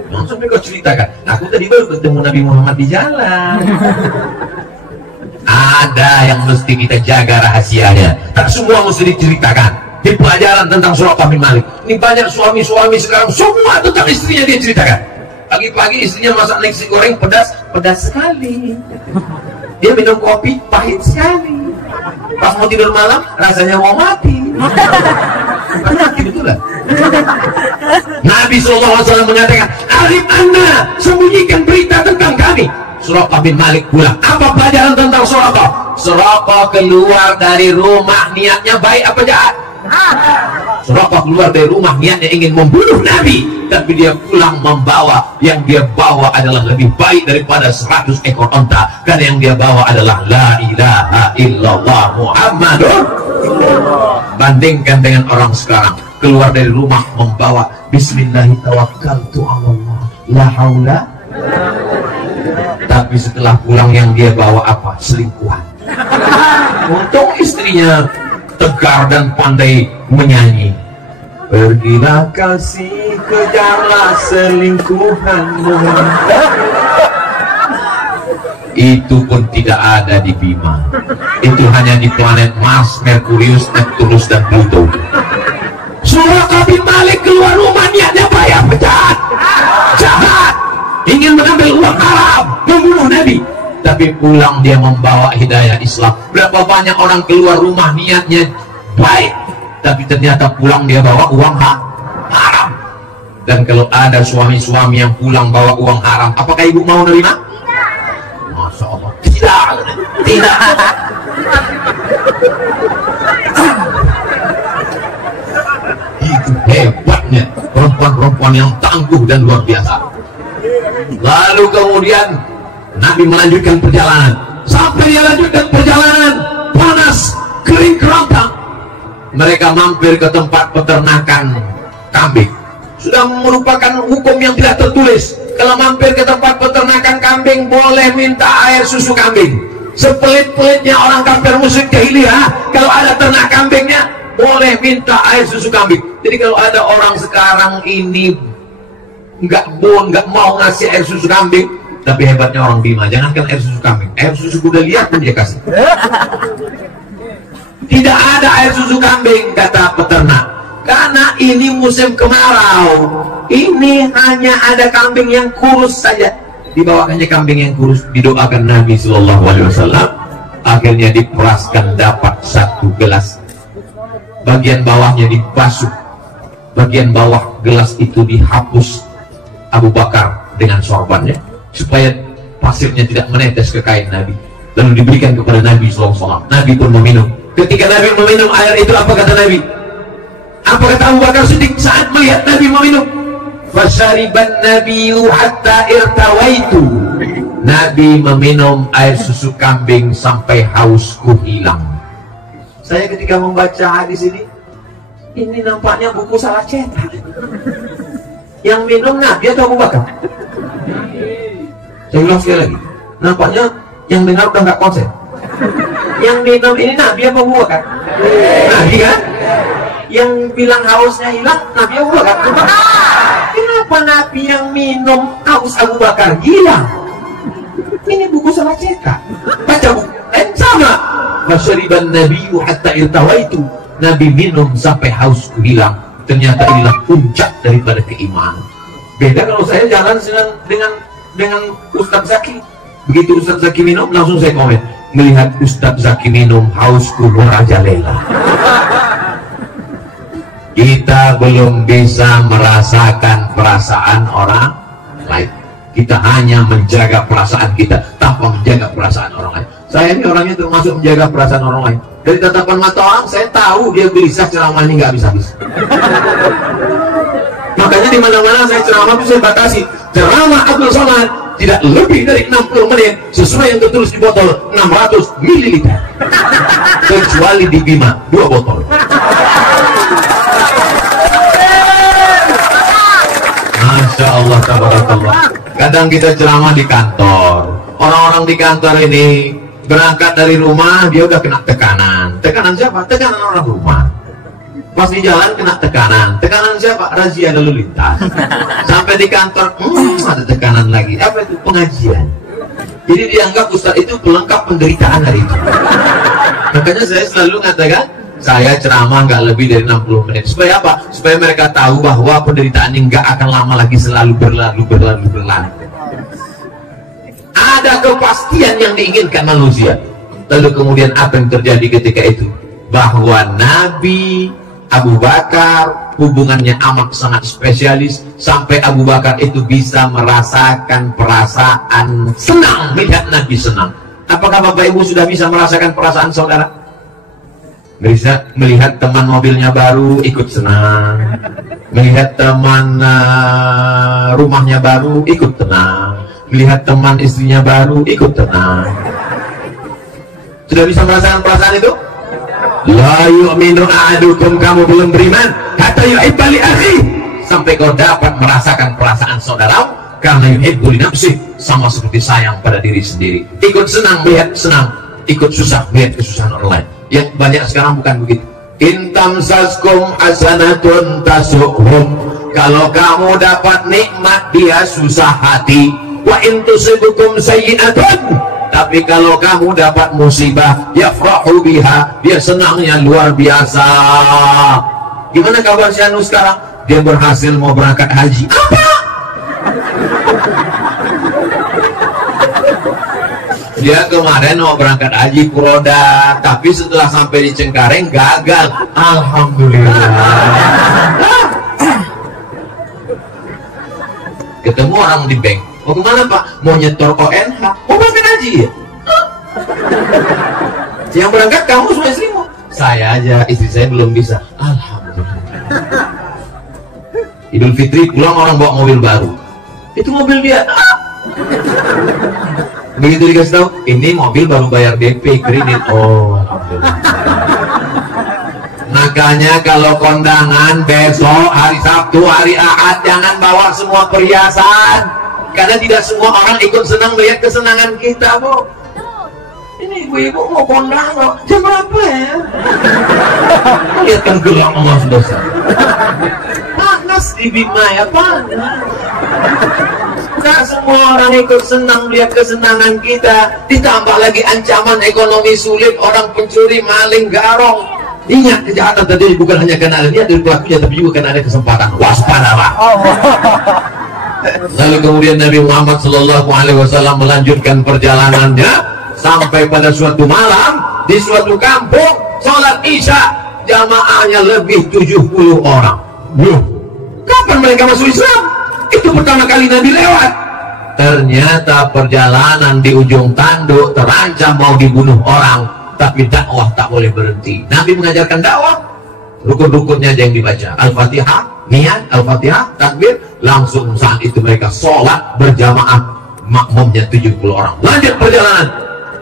Langsung kau ceritakan, aku tadi baru ketemu Nabi Muhammad di jalan. Ada yang mesti kita jaga rahasianya. Tak semua mesti diceritakan. Di pelajaran tentang Suraqah bin Malik, ini banyak suami-suami sekarang semua tentang istrinya dia ceritakan. Pagi-pagi istrinya masak nasi goreng pedas sekali. Dia minum kopi pahit sekali. Pas mau tidur malam rasanya mau mati. Mati betul lah. Nabi SAW mengatakan, Arif anda, sembunyikan berita tentang kami. Suraqah bin Malik pulang. Apa pelajaran tentang Suraqah? Suraqah keluar dari rumah niatnya baik apa jahat? Suraqah keluar dari rumah niatnya ingin membunuh Nabi, tapi dia pulang membawa, yang dia bawa adalah lebih baik daripada 100 ekor onta, karena yang dia bawa adalah la ilaha illallah Muhammadur. Bandingkan dengan orang sekarang, keluar dari rumah membawa bismillahirrahmanirrahim, Allah la haula, tapi setelah pulang yang dia bawa apa? Selingkuhan. Untung istrinya tegar dan pandai menyanyi. Pergilah kasih, kejarlah selingkuhanmu. Itu pun tidak ada di Bima. Itu hanya di planet Mars, Merkurius, Neptunus, dan Pluto. Suraqah bin Malik keluar rumah niatnya bayar jahat. Jahat. Ingin mengambil uang haram, membunuh Nabi. Tapi pulang dia membawa hidayah Islam. Berapa banyak orang keluar rumah niatnya baik, tapi ternyata pulang dia bawa uang haram. Dan kalau ada suami-suami yang pulang bawa uang haram, apakah ibu mau nerima? Masya Allah, tidak. Begitu hebatnya perempuan-perempuan yang tangguh dan luar biasa. Lalu kemudian Nabi melanjutkan perjalanan. Sampai dia lanjutkan perjalanan, panas, kering kerontang. Mereka mampir ke tempat peternakan kambing. Sudah merupakan hukum yang tidak tertulis. Kalau mampir ke tempat peternakan kambing, boleh minta air susu kambing. Sepelit-pelitnya orang kafir musyrik jahiliyah, kalau ada ternak kambingnya, boleh minta air susu kambing. Jadi kalau ada orang sekarang ini nggak mau ngasih air susu kambing, tapi hebatnya orang Bima, jangankan air susu kambing, air susu kuda liar pun dia kasih. Tidak ada air susu kambing, kata peternak, karena ini musim kemarau. Ini hanya ada kambing yang kurus saja. Dibawakannya kambing yang kurus, didoakan Nabi SAW. Akhirnya diperaskan dapat 1 gelas. Bagian bawahnya dibasuh, bagian bawah gelas itu dihapus Abu Bakar dengan sorbannya, supaya pasirnya tidak menetes ke kain Nabi. Lalu diberikan kepada Nabi SAW. Nabi pun meminum. Ketika Nabi meminum air itu, apa kata Nabi? Apa kata Abu Bakar Siddiq saat melihat Nabi meminum? Fasyariban nabiyyu hatta irtawaitu. Nabi meminum air susu kambing sampai hausku hilang. Saya ketika membaca hadis ini nampaknya buku salah cetak. Yang minum Nabi atau Abu Bakar? Saya ulang sekali lagi, nampaknya yang dengar udah nggak konsen. Yang minum ini Nabi apa Abu Bakar? Nabi kan? Yang bilang hausnya hilang Nabi Abu Bakar? Kenapa Nabi yang minum haus Abu Bakar hilang? Ini buku salah cetak. Baca buku sama. Fasyariban nabiyyu hatta irtawaitu. Nabi minum sampai hausku hilang. Ternyata inilah puncak daripada keimanan. Beda kalau saya jalan dengan Ustadz Zaki. Begitu Ustadz Zaki minum, langsung saya komen. Melihat Ustadz Zaki minum, hausku merajalela. Kita belum bisa merasakan perasaan orang lain. Kita hanya menjaga perasaan kita tanpa menjaga perasaan orang lain. Saya ini orangnya termasuk menjaga perasaan orang lain. Dari tatapan mata orang, saya tahu dia gelisah, ceramahnya nggak habis-habis. Makanya di mana-mana saya ceramah itu saya batasi. Ceramah Abdul Somad tidak lebih dari 60 menit sesuai yang tertulis di botol 600 ml. Kecuali di Bima 2 botol. Masya Allah, tabarakallah. Kadang kita ceramah di kantor. Orang-orang di kantor ini berangkat dari rumah, dia udah kena tekanan. Tekanan siapa? Tekanan orang rumah. Pas di jalan kena tekanan. Tekanan siapa? Razia lalu lintas. Sampai di kantor, ada tekanan lagi. Apa itu? Pengajian. Jadi dianggap Ustaz itu pelengkap penderitaan hari itu. Makanya saya selalu mengatakan, saya ceramah nggak lebih dari 60 menit. Supaya apa? Supaya mereka tahu bahwa penderitaan ini nggak akan lama lagi, selalu berlalu. Ada kepastian yang diinginkan manusia. Lalu kemudian apa yang terjadi ketika itu? Bahwa Nabi Abu Bakar hubungannya amat sangat spesialis, sampai Abu Bakar itu bisa merasakan perasaan senang melihat Nabi senang. Apakah Bapak Ibu sudah bisa merasakan perasaan saudara? Bisa melihat teman mobilnya baru ikut senang, melihat teman rumahnya baru ikut tenang, melihat teman istrinya baru ikut tenang. Sudah bisa merasakan perasaan itu? La yu'minu ahadukum, kamu belum beriman hatta yuhibba li akhi, sampai kau dapat merasakan perasaan saudaramu, karena yuhibbu li nafsihi, sama seperti sayang pada diri sendiri. Ikut senang melihat senang, ikut susah melihat kesusahan orang lain. Yang banyak sekarang bukan begitu. Intam saskum hasanatun tasukhum, kalau kamu dapat nikmat dia susah hati. Wa intusibukum sayyi'atun, tapi kalau kamu dapat musibah yafrahu biha, dia senangnya luar biasa. Gimana kabar si Anu sekarang? Dia berhasil mau berangkat haji. Apa? Dia kemarin mau berangkat haji Puroda, tapi setelah sampai di Cengkareng gagal. Alhamdulillah. Ketemu orang di bank. Mau kemana Pak? Mau nyetor ONH. Mau berangkat haji ya? Yang berangkat kamu semua istrimu? Saya aja, istri saya belum bisa. Alhamdulillah. Idul Fitri pulang orang bawa mobil baru. Itu mobil dia. Begitu dikasih tahu, ini mobil baru bayar DP kredit. Oh, alhamdulillah. Makanya kalau kondangan besok hari Sabtu, hari Ahad, jangan bawa semua perhiasan, karena tidak semua orang ikut senang melihat kesenangan kita, Bu. Ini ibu-ibu mau kondangan jam berapa ya? Lihat kan gelang Allah sudah panas di Bima ya, panas. Nah, semua orang ikut senang lihat kesenangan kita, ditambah lagi ancaman ekonomi sulit, orang pencuri, maling, garong. Ingat, kejahatan tadi bukan hanya karena ada niat dari pelakunya, tapi juga karena ada kesempatan. Waspadalah. Lalu kemudian Nabi Muhammad SAW melanjutkan perjalanannya sampai pada suatu malam di suatu kampung, sholat Isya, jamaahnya lebih 70 orang. Kapan mereka masuk Islam? Itu pertama kali Nabi lewat. Ternyata perjalanan di ujung tanduk terancam mau dibunuh orang, tapi dakwah tak boleh berhenti. Nabi mengajarkan dakwah, rukun-rukunnya aja yang dibaca. Al-Fatihah, niat, Al-Fatihah, takbir. Langsung saat itu mereka sholat berjamaah, makmumnya 70 orang. Lanjut perjalanan.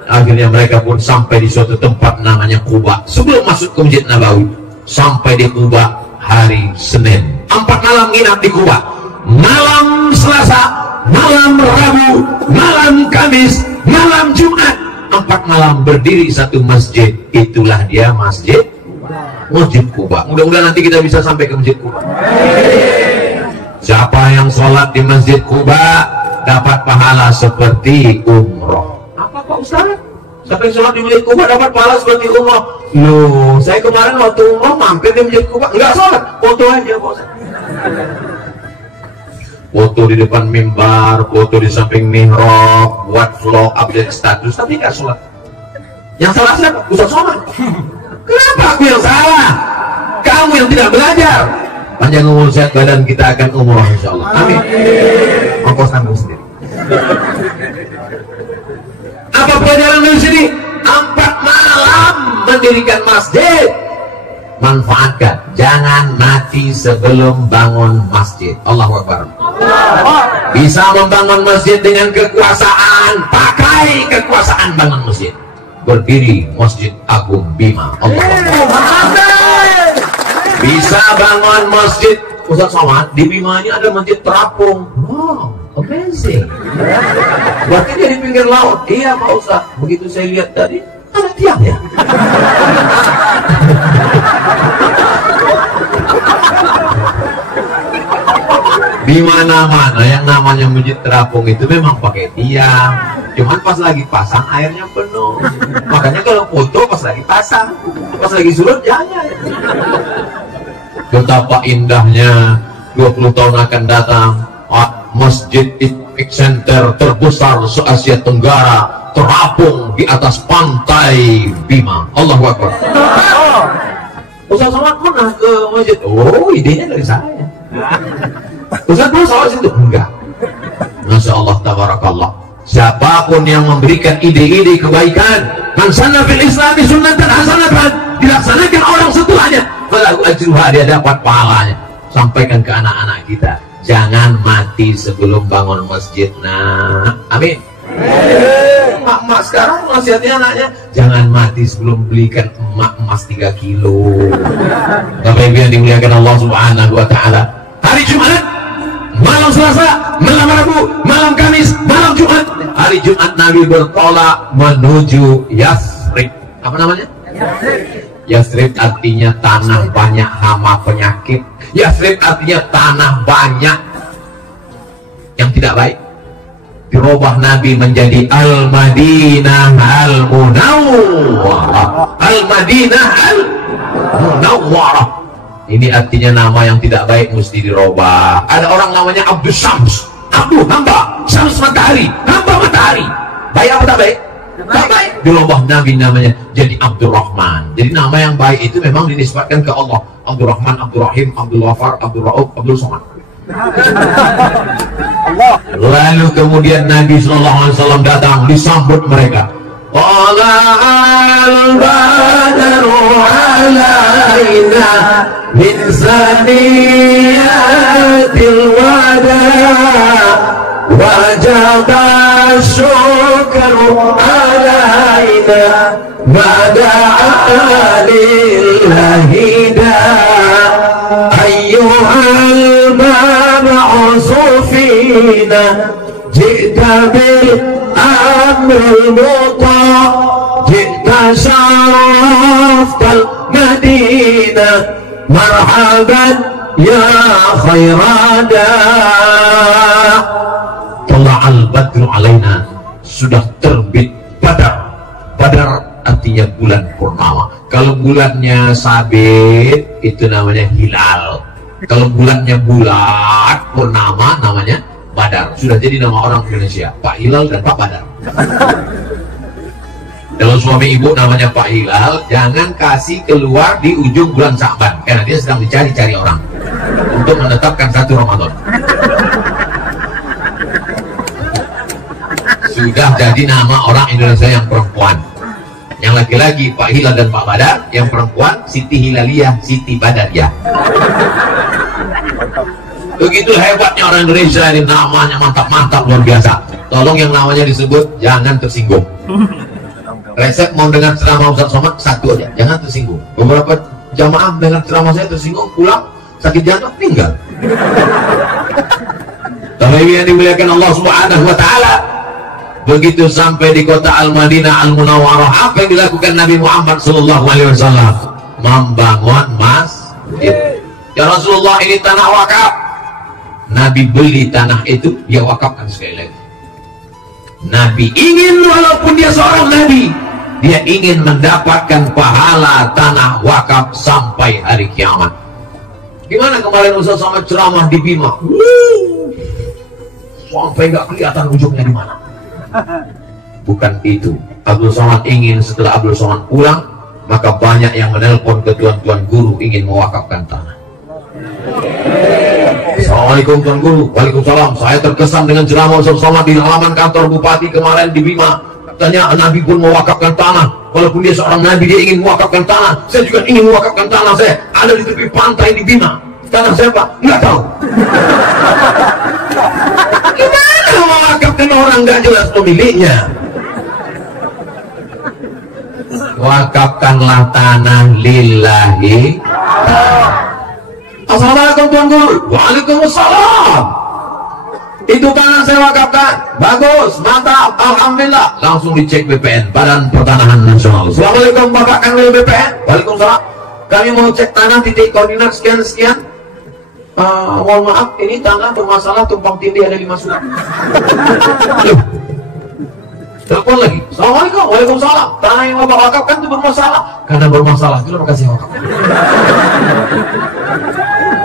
Akhirnya mereka pun sampai di suatu tempat namanya Quba. Sebelum masuk ke Masjid Nabawi, sampai di Quba hari Senin. 4 malam nginap di Quba. Malam Selasa, malam Rabu, malam Kamis, malam Jumat, 4 malam berdiri satu masjid. Itulah dia Masjid Quba. Mudah-mudahan nanti kita bisa sampai ke Masjid Quba. Siapa yang sholat di Masjid Quba dapat pahala seperti umroh. Apa Pak Ustaz? Siapa yang sholat di Masjid Quba dapat pahala seperti umroh? Loh, saya kemarin waktu umroh mampir di Masjid Quba, enggak sholat, foto aja Pak Ustaz. Foto di depan mimbar, foto di samping mihrab, buat vlog, update status, tapi nggak sholat. Yang salah siapa? Ustaz Somad. Kenapa aku yang salah? Kamu yang tidak belajar. Panjang umur sehat badan, kita akan umroh insyaallah. Amin. Ongkos tanggung sendiri. Apa pelajaran dari sini? 4 malam mendirikan masjid. Manfaatkan, jangan mati sebelum bangun masjid. Allahu Akbar. Bisa membangun masjid dengan kekuasaan, pakai kekuasaan bangun masjid. Berdiri Masjid Agung Bima. Allahu Akbar. Bisa bangun masjid. Ustaz Somad, di Bima ini ada masjid terapung. Wow, amazing. Berarti dia di pinggir laut. Iya Pak Ustaz, begitu saya lihat tadi ada tiangnya. Di mana-mana yang namanya masjid terapung itu memang pakai tiang, cuman pas lagi pasang airnya penuh. Makanya kalau foto pas lagi pasang, pas lagi surut jangan. Betapa indahnya 20 tahun akan datang masjid epicenter terbesar se-Asia Tenggara terapung di atas pantai Bima. Allahu Akbar. Ustaz Somad pernah ke masjid? Oh, idenya dari saya. Ustaz pernah sholat situ? Enggak. Masya Allah, tabarakallah. Siapapun yang memberikan ide-ide kebaikan, man sanna fil islami sunnatan hasanatan, dilaksanakan orang setelahnya, falahu ajruha, dia dapat pahalanya. Sampaikan ke anak-anak kita, jangan mati sebelum bangun masjid. Nah, amin. Emak-emak sekarang nasihatnya anaknya, jangan mati sebelum belikan emas 3 kilo. Bapak Ibu yang dimuliakan Allah Subhanahu wa taala. Hari Jumat, malam Selasa, malam Rabu, malam Kamis, malam Jumat. Hari Jumat Nabi bertolak menuju Yasrib. Apa namanya? Yasrib artinya tanah banyak hama penyakit. Yasrib artinya tanah banyak yang tidak baik. Dirubah Nabi menjadi Al-Madinah Al-Munawwarah. Al-Madinah Al-Munawwarah. Ini artinya nama yang tidak baik mesti dirubah. Ada orang namanya Abdul Syams, Abdul hamba, Syams matahari, hamba matahari. Baik apa tak baik? Tak baik. Dirubah Nabi namanya jadi Abdul Rahman. Jadi nama yang baik itu memang dinisbatkan ke Allah. Abdul Rahman, Abdul Rahim, Abdul Ghafar, Abdul Rauf, Abdul Somad. Lalu kemudian Nabi SAW datang, disambut mereka. Al-Badru alaina min saniyati وجب الشكر علينا ما دعا لله داع أيها المبعوث فينا جئت بالأمر المطاع جئت شرفت المدينة مرحبا يا خير داع Tala'al badru alaina, sudah terbit badar. Badar artinya bulan purnama. Kalau bulannya sabit itu namanya hilal. Kalau bulannya bulat purnama namanya badar. Sudah jadi nama orang Indonesia, Pak Hilal dan Pak Badar. Kalau suami ibu namanya Pak Hilal, jangan kasih keluar di ujung bulan Sya'ban, karena dia sedang dicari-cari orang untuk menetapkan satu Ramadan. Sudah jadi nama orang Indonesia yang perempuan. Yang laki-laki Pak Hilal dan Pak Badar, yang perempuan Siti Hilaliyah, Siti Badariyah. Begitu hebatnya orang Indonesia ini, namanya mantap-mantap luar biasa. Tolong yang namanya disebut jangan tersinggung. Resep mau dengar ceramah Ustaz Somad satu aja, jangan tersinggung. Beberapa jamaah dengar ceramah saya tersinggung, pulang sakit jantung, tinggal. Tapi yang dimuliakan Allah Subhanahu wa Ta'ala, begitu sampai di kota Al-Madinah Al-Munawwarah, apa yang dilakukan Nabi Muhammad SAW? Membangun masjid. Ya Rasulullah, ini tanah wakaf. Nabi beli tanah itu, dia wakafkan sekali lagi. Nabi ingin, walaupun dia seorang Nabi, dia ingin mendapatkan pahala tanah wakaf sampai hari kiamat. Gimana kemarin Ustaz sama ceramah di Bima? Sampai nggak kelihatan ujungnya di mana. Bukan itu. Abdul Somad ingin setelah Abdul Somad pulang, maka banyak yang menelpon ke tuan-tuan guru ingin mewakafkan tanah. Assalamualaikum Tuan Guru. Waalaikumsalam. Saya terkesan dengan ceramah Ustaz Somad di halaman kantor Bupati kemarin di Bima. Katanya Nabi pun mewakafkan tanah. Walaupun dia seorang Nabi, dia ingin mewakafkan tanah. Saya juga ingin mewakafkan tanah saya. Ada di tepi pantai di Bima. Tanah siapa? Nggak tahu. Gimana mewakafkan orang nggak jelas pemiliknya? Wakafkanlah tanah lillahi. Assalamualaikum Tuan Guru. Waalaikumsalam. Itu tanah saya wakafkan. Bagus, mantap, alhamdulillah. Langsung dicek BPN, Badan Pertanahan Nasional. Assalamualaikum Bapak Kanwil BPN. Waalaikumsalam. Kami mau cek tanah titik koordinat sekian-sekian. Mohon maaf, ini tanah bermasalah, tumpang tindih ada 5 surat. Telepon lagi. Assalamualaikum. Waalaikumsalam. Tanah yang Bapak wakafkan itu bermasalah. Karena bermasalah, itu makasih wakaf.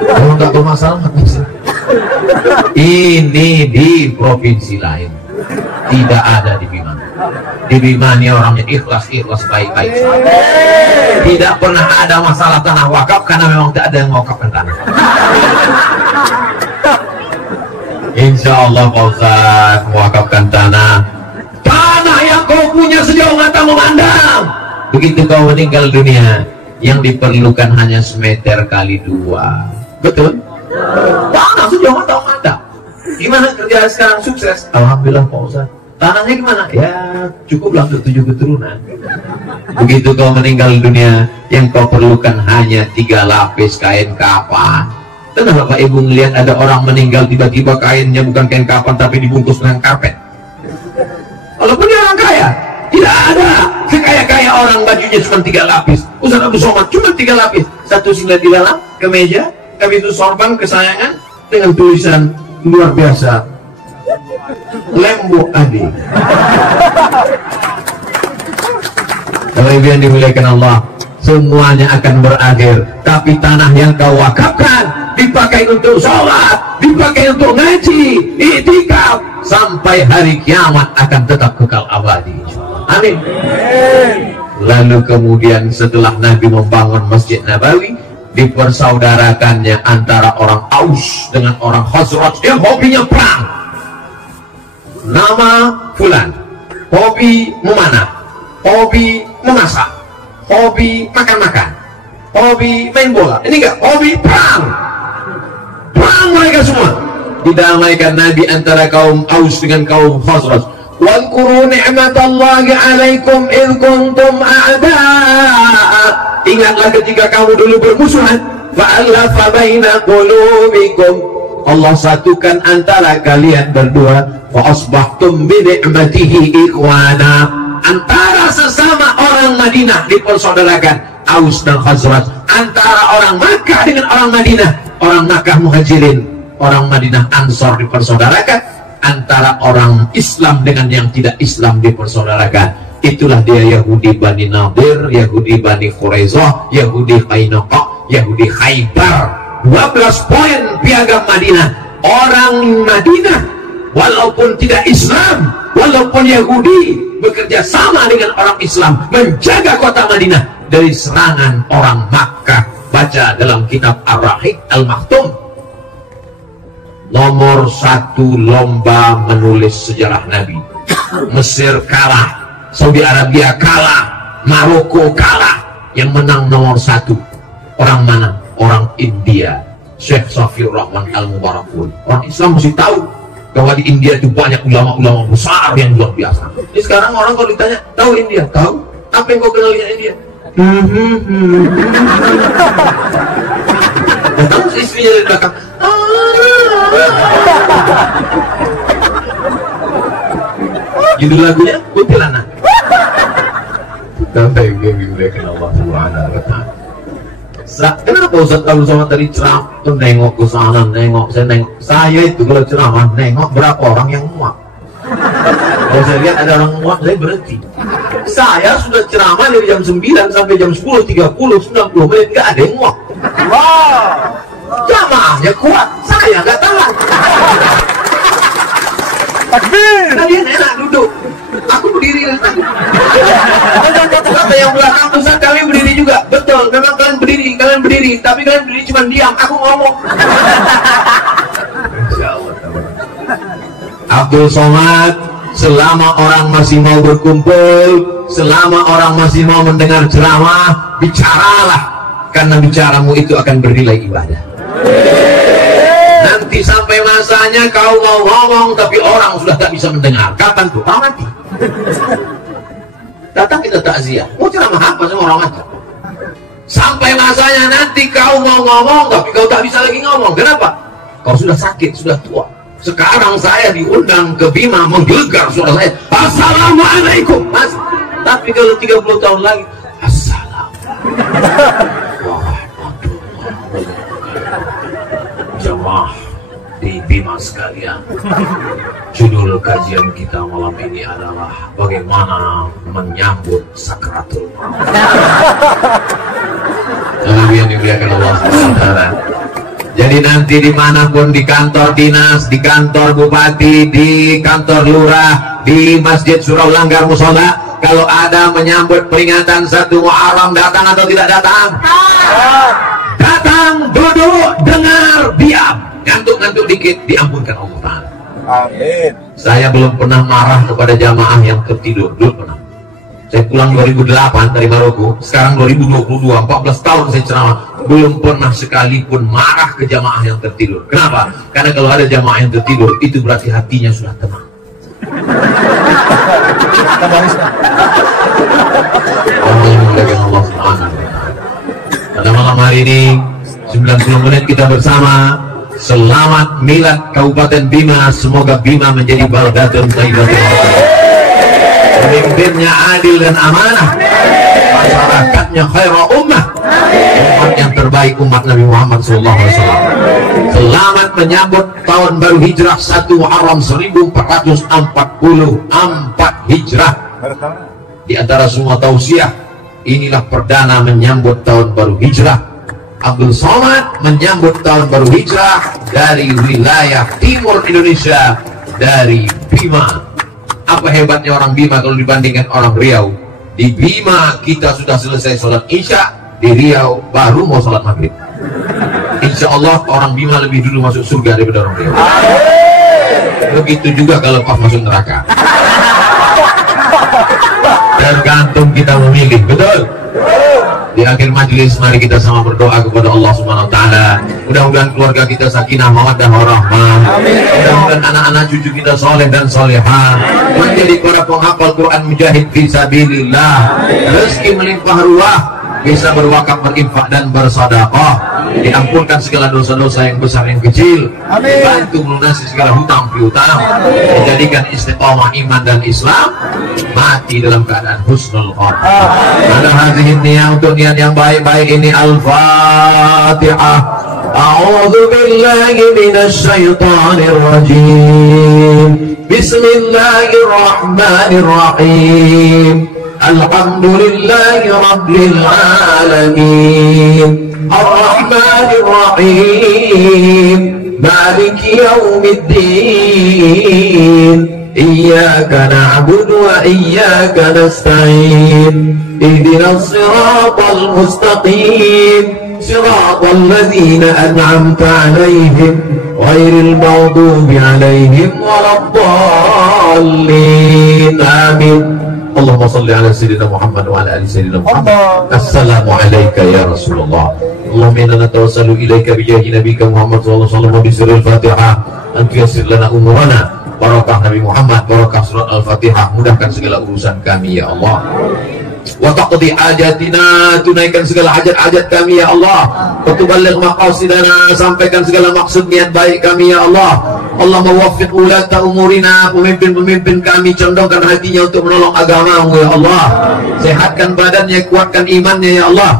Kalau nggak bermasalah, nggak bisa. Ini di provinsi lain, tidak ada di Bima. Di Bima ini orangnya ikhlas baik-baik. Tidak pernah ada masalah tanah wakaf karena memang tidak ada yang mewakafkan tanah. Insya Allah Pak Ustaz mewakafkan tanah yang kau punya sejauh mata memandang. Begitu kau meninggal dunia, yang diperlukan hanya semeter kali 2. Betul? Tanah sejauh mata memandang. Gimana kerja sekarang sukses? Alhamdulillah Pak Ustaz. Tanahnya gimana? Ya cukuplah untuk 7 keturunan. Begitu kau meninggal dunia, yang kau perlukan hanya 3 lapis kain kapan. Tenang Bapak Ibu melihat ada orang meninggal tiba-tiba kainnya bukan kain kapan tapi dibungkus dengan karpet. Walaupun dia orang kaya, tidak ada sekaya-kaya orang bajunya cuma 3 lapis. Ustaz Abdul Somad cuma 3 lapis, satu singlet di dalam kemeja, kami itu sorban kesayangan dengan tulisan luar biasa, Lembo Adi. Kalau yang dimuliakan Allah, semuanya akan berakhir, tapi tanah yang kau wakafkan dipakai untuk sholat, dipakai untuk ngaji, iktikaf, sampai hari kiamat akan tetap kekal abadi. Amin. Lalu kemudian setelah Nabi membangun Masjid Nabawi, dipersaudarakannya antara orang Aus dengan orang Khazraj yang hobinya perang. Nama fulan, hobi memanah, hobi memasak, hobi makan-makan, hobi main bola. Ini enggak, hobi perang. Perang mereka semua. didamaikan Nabi antara kaum Aus dengan kaum Khazraj. Wadhkuru ni'matallahi 'alaikum id kuntum a'da'a. Ingatlah ketika kamu dulu bermusuhan, fa'alafa baina qulubikum. Allah satukan antara kalian berdua, fa asbahtum bi ni'matihi ikhwana. Antara sesama orang Madinah dipersaudarakan, Aus dan Khazraj. Antara orang Makkah dengan orang Madinah, orang Makkah Muhajirin, orang Madinah Ansor dipersaudarakan. Antara orang Islam dengan yang tidak Islam dipersaudarakan. Itulah dia Yahudi Bani Nadir, Yahudi Bani Quraizah, Yahudi Qainuqa, Yahudi Khaybar. 12 poin piagam Madinah. Orang Madinah walaupun tidak Islam, walaupun Yahudi, bekerja sama dengan orang Islam menjaga kota Madinah dari serangan orang Makkah. Baca dalam kitab Ar-Rahiq Al-Maktum. Nomor 1 lomba menulis sejarah Nabi. Mesir kalah, Saudi Arabia kalah, Maroko kalah. Yang menang nomor 1 orang mana? Orang India, Syekh Safiur Rahman Al-Mubarakun. Orang Islam mesti tahu bahwa di India itu banyak ulama-ulama besar yang luar biasa. Jadi sekarang orang kalau ditanya, tahu India? Tahu? Apa yang kau kenal dengan India? Datang istrinya dari belakang. Judul lagunya Kuntilanak. Sampai dimuliakan Allah Subhanahu wa Ta'ala. Kenapa Ustaz Abdul Somad tadi ceramah tuh nengok ke sana, nengok saya itu kalau ceramah nengok berapa orang yang muak. Kalau saya lihat ada orang muak, saya berhenti. Saya sudah ceramah dari jam 9 sampai jam 10:30, 90 menit nggak ada yang muak. Wow. Jamaahnya kuat, saya nggak tahan. Takbir. Kalian enak duduk, aku berdiri dari tadi. Kata yang belakang Ustaz, kami berdiri juga. Betul, memang kalian berdiri, tapi kalian berdiri cuma diam, aku ngomong. Abdul Somad, selama orang masih mau berkumpul, selama orang masih mau mendengar ceramah, bicaralah, karena bicaramu itu akan bernilai ibadah. Nanti sampai masanya kau mau ngomong tapi orang sudah tak bisa mendengar. Kapan tuh? Kau mati. Datang kita takziah. Mau ceramah apa sama orang aja? Sampai masanya nanti kau mau ngomong tapi kau tak bisa lagi ngomong. Kenapa? Kau sudah sakit, sudah tua. Sekarang saya diundang ke Bima, menggelegar suara saya. Assalamualaikum. Mas, tapi kalau 30 tahun lagi, Assalamualaikum. Jemaah di Bima sekalian, judul kajian kita malam ini adalah bagaimana menyambut sakratul maut. Yang dimuliakan Allah SWT. Jadi nanti dimanapun, di kantor dinas, di kantor bupati, di kantor lurah, di masjid surau langgar musola, kalau ada menyambut peringatan 1 Muharram, datang atau tidak datang? Datang, duduk, dengar, diam, ngantuk-ngantuk dikit, diampunkan Allah Ta'ala. Amin. Saya belum pernah marah kepada jamaah yang tertidur, belum pernah. Saya pulang 2008 dari Maroko, sekarang 2022, 14 tahun saya ceramah, belum pernah sekalipun marah ke jamaah yang tertidur. Kenapa? Karena kalau ada jamaah yang tertidur, itu berarti hatinya sudah tenang. Pada malam hari ini 90 menit kita bersama. Selamat milad Kabupaten Bima. Semoga Bima menjadi baldatun thayyibatun. Pemimpinnya adil dan amanah, masyarakatnya khairul ummah, umat yang terbaik, umat Nabi Muhammad SAW. Selamat menyambut tahun baru hijrah 1 Muharram 1444 hijrah. Di antara semua tausiah, inilah perdana menyambut tahun baru hijrah. Abdul Somad menyambut tahun baru hijrah dari wilayah timur Indonesia, dari Bima. Apa hebatnya orang Bima kalau dibandingkan orang Riau? Di Bima kita sudah selesai sholat Isya, di Riau baru mau sholat maghrib. Insya Allah orang Bima lebih dulu masuk surga daripada orang Riau. Begitu juga kalau pas masuk neraka. Tergantung kita memilih, betul? Di akhir majelis mari kita sama berdoa kepada Allah Subhanahu wa taala. Mudah-mudahan keluarga kita sakinah mawaddah warahmah. Mudah-mudahan anak-anak cucu kita soleh dan solehah, menjadi para penghafal Quran mujahid fi sabilillah. Rezeki melimpah ruah, bisa berwakaf, berinfak dan bersedekah. Diampunkan segala dosa-dosa yang besar yang kecil. Bantu melunasi segala hutang piutang. Dijadikan istiqomah iman dan Islam, mati dalam keadaan husnul khotimah. Ada hadirin niat untuk niat yang baik-baik ini. Al-Fatihah. A'udzu billahi minasy syaithanir rajim. Bismillahirrahmanirrahim. Alhamdulillahi rabbil alamin. Ar-Rahmanir Rahim. Maliki yaumiddin. Iyyaka na'budu wa iyyaka nasta'in. Ihdinas siratal mustaqim. Siratal ladzina an'amta 'alaihim ghairil maghdubi 'alaihim waladdallin. Amin. Allahumma salli ala sayyidina Muhammad wa ala ali sayyidina Muhammad. Assalamu alayka ya Rasulullah. Allahumma inna natawassalu ilayka bijahi nabiyika Muhammad sallallahu alaihi wasallam bi sirril Fatihah an tuyassir lana umurana. Barakah Nabi Muhammad, barakah surat Al-Fatihah, mudahkan segala urusan kami ya Allah. Wa taqdi hajatina, tunaikan segala hajat-hajat kami ya Allah. Wa tuballigh maqasidana, sampaikan segala maksud niat baik kami ya Allah. Allah mewaffiq ulata umurina, pemimpin-pemimpin kami condongkan hatinya untuk menolong agamamu ya Allah. Sehatkan badannya, kuatkan imannya ya Allah.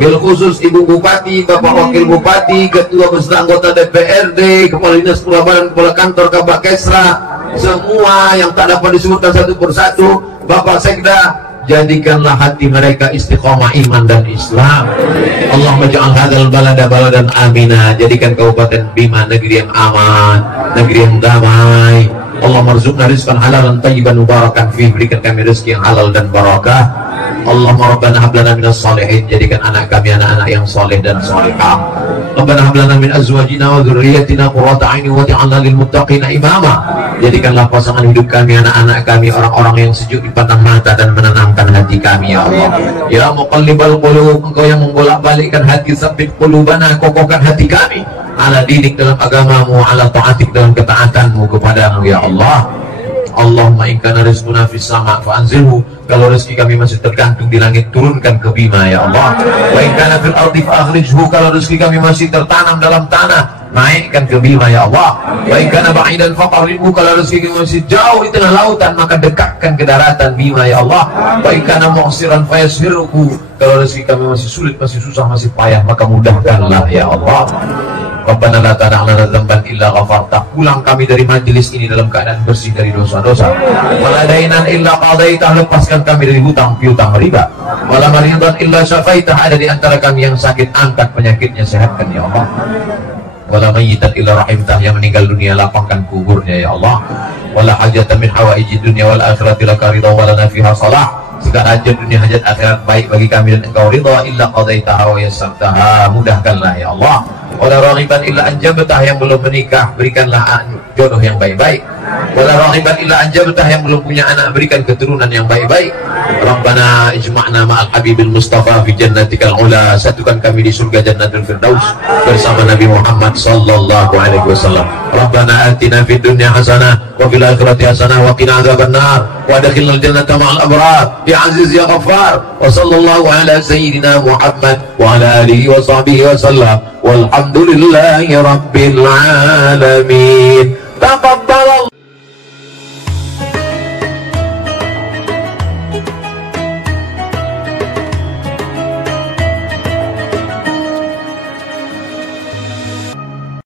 Bil khusus Ibu Bupati, Bapak Wakil Bupati, Ketua beserta anggota DPRD, Kepala Dinas Pelabaran, Kepala Kantor, Kabak Kesra, semua yang tak dapat disebutkan satu persatu, Bapak Sekda, jadikanlah hati mereka istiqomah iman dan Islam. Allah maj'al hadzal balada baladan amina, jadikan Kabupaten Bima negeri yang aman, negeri yang damai. Allah marzuqna rizqan halalan thayyiban mubarakan fi, berikan kami rezeki yang halal dan barakah. Allahumma rabbana hab lana minas shalihin, jadikan anak kami anak-anak yang saleh dan salihah. Rabbana hab lana min azwajina wa dzurriyyatina qurrata a'yun waj'alna lil muttaqina imama, jadikanlah pasangan hidup kami, anak-anak kami, orang-orang yang sejuk dipandang mata dan menenangkan hati kami ya Allah. Ya muqallibal qulub, Engkau yang membolak-balikkan hati, tsabbit qulubana, kokohkan hati kami ala dinik dalam agamamu, ala ta'atik dalam ketaatanmu kepadamu ya Allah. Allahumma in kana rizquna fis sama' fa anzilhu, kalau rezeki kami masih tergantung di langit, turunkan ke Bima ya Allah. Wa in kana fil ardi fa akhrijhu, kalau rezeki kami masih tertanam dalam tanah, naikkan ke Bima ya Allah. Wa in kana ba'idan fa qarribhu, kalau rezeki kami masih jauh di tengah lautan, maka dekatkan ke daratan Bima ya Allah. Wa in kana mu'siran fa yassirhu, kalau rezeki kami masih sulit, masih susah, masih payah, maka mudahkanlah ya Allah. Rabbana la tad'a lana dzamban illa ghafartah, pulang kami dari majelis ini dalam keadaan bersih dari dosa-dosa. Wala dainan illa qadaitah, lepaskan kami dari hutang piutang riba. Wala maridan illa syafaitah, ada di antara kami yang sakit, angkat penyakitnya, sehatkan ya Allah. Wala mayyitan illa rahimtah, yang meninggal dunia lapangkan kuburnya ya Allah. Wala hajatan min hawaijid dunya wal akhirati laka ridha wa lana fiha salah, segala hajat dunia hajat akhirat baik bagi kami dan Engkau ridha, illa qadaitaha wa yassartaha, mudahkanlah ya Allah. Wala raghiban illa anjabtah, yang belum menikah berikanlah jodoh yang baik-baik. Wala raghiban illa anjabtah, yang belum punya anak berikan keturunan yang baik-baik. Rabbana ijma'na ma'al habibil mustafa fi jannatikal ula, satukan kami di surga jannatul firdaus bersama Nabi Muhammad sallallahu alaihi wasallam. Rabbana atina fid dunya hasanah wa fil akhirati hasanah wa qina adzabannar wa adkhilnal jannata ma'al abrar ya aziz ya ghaffar. Wa sallallahu ala sayyidina Muhammad wa ala alihi wa sahbihi wa sallam. Walhamdulillahi rabbil alamin.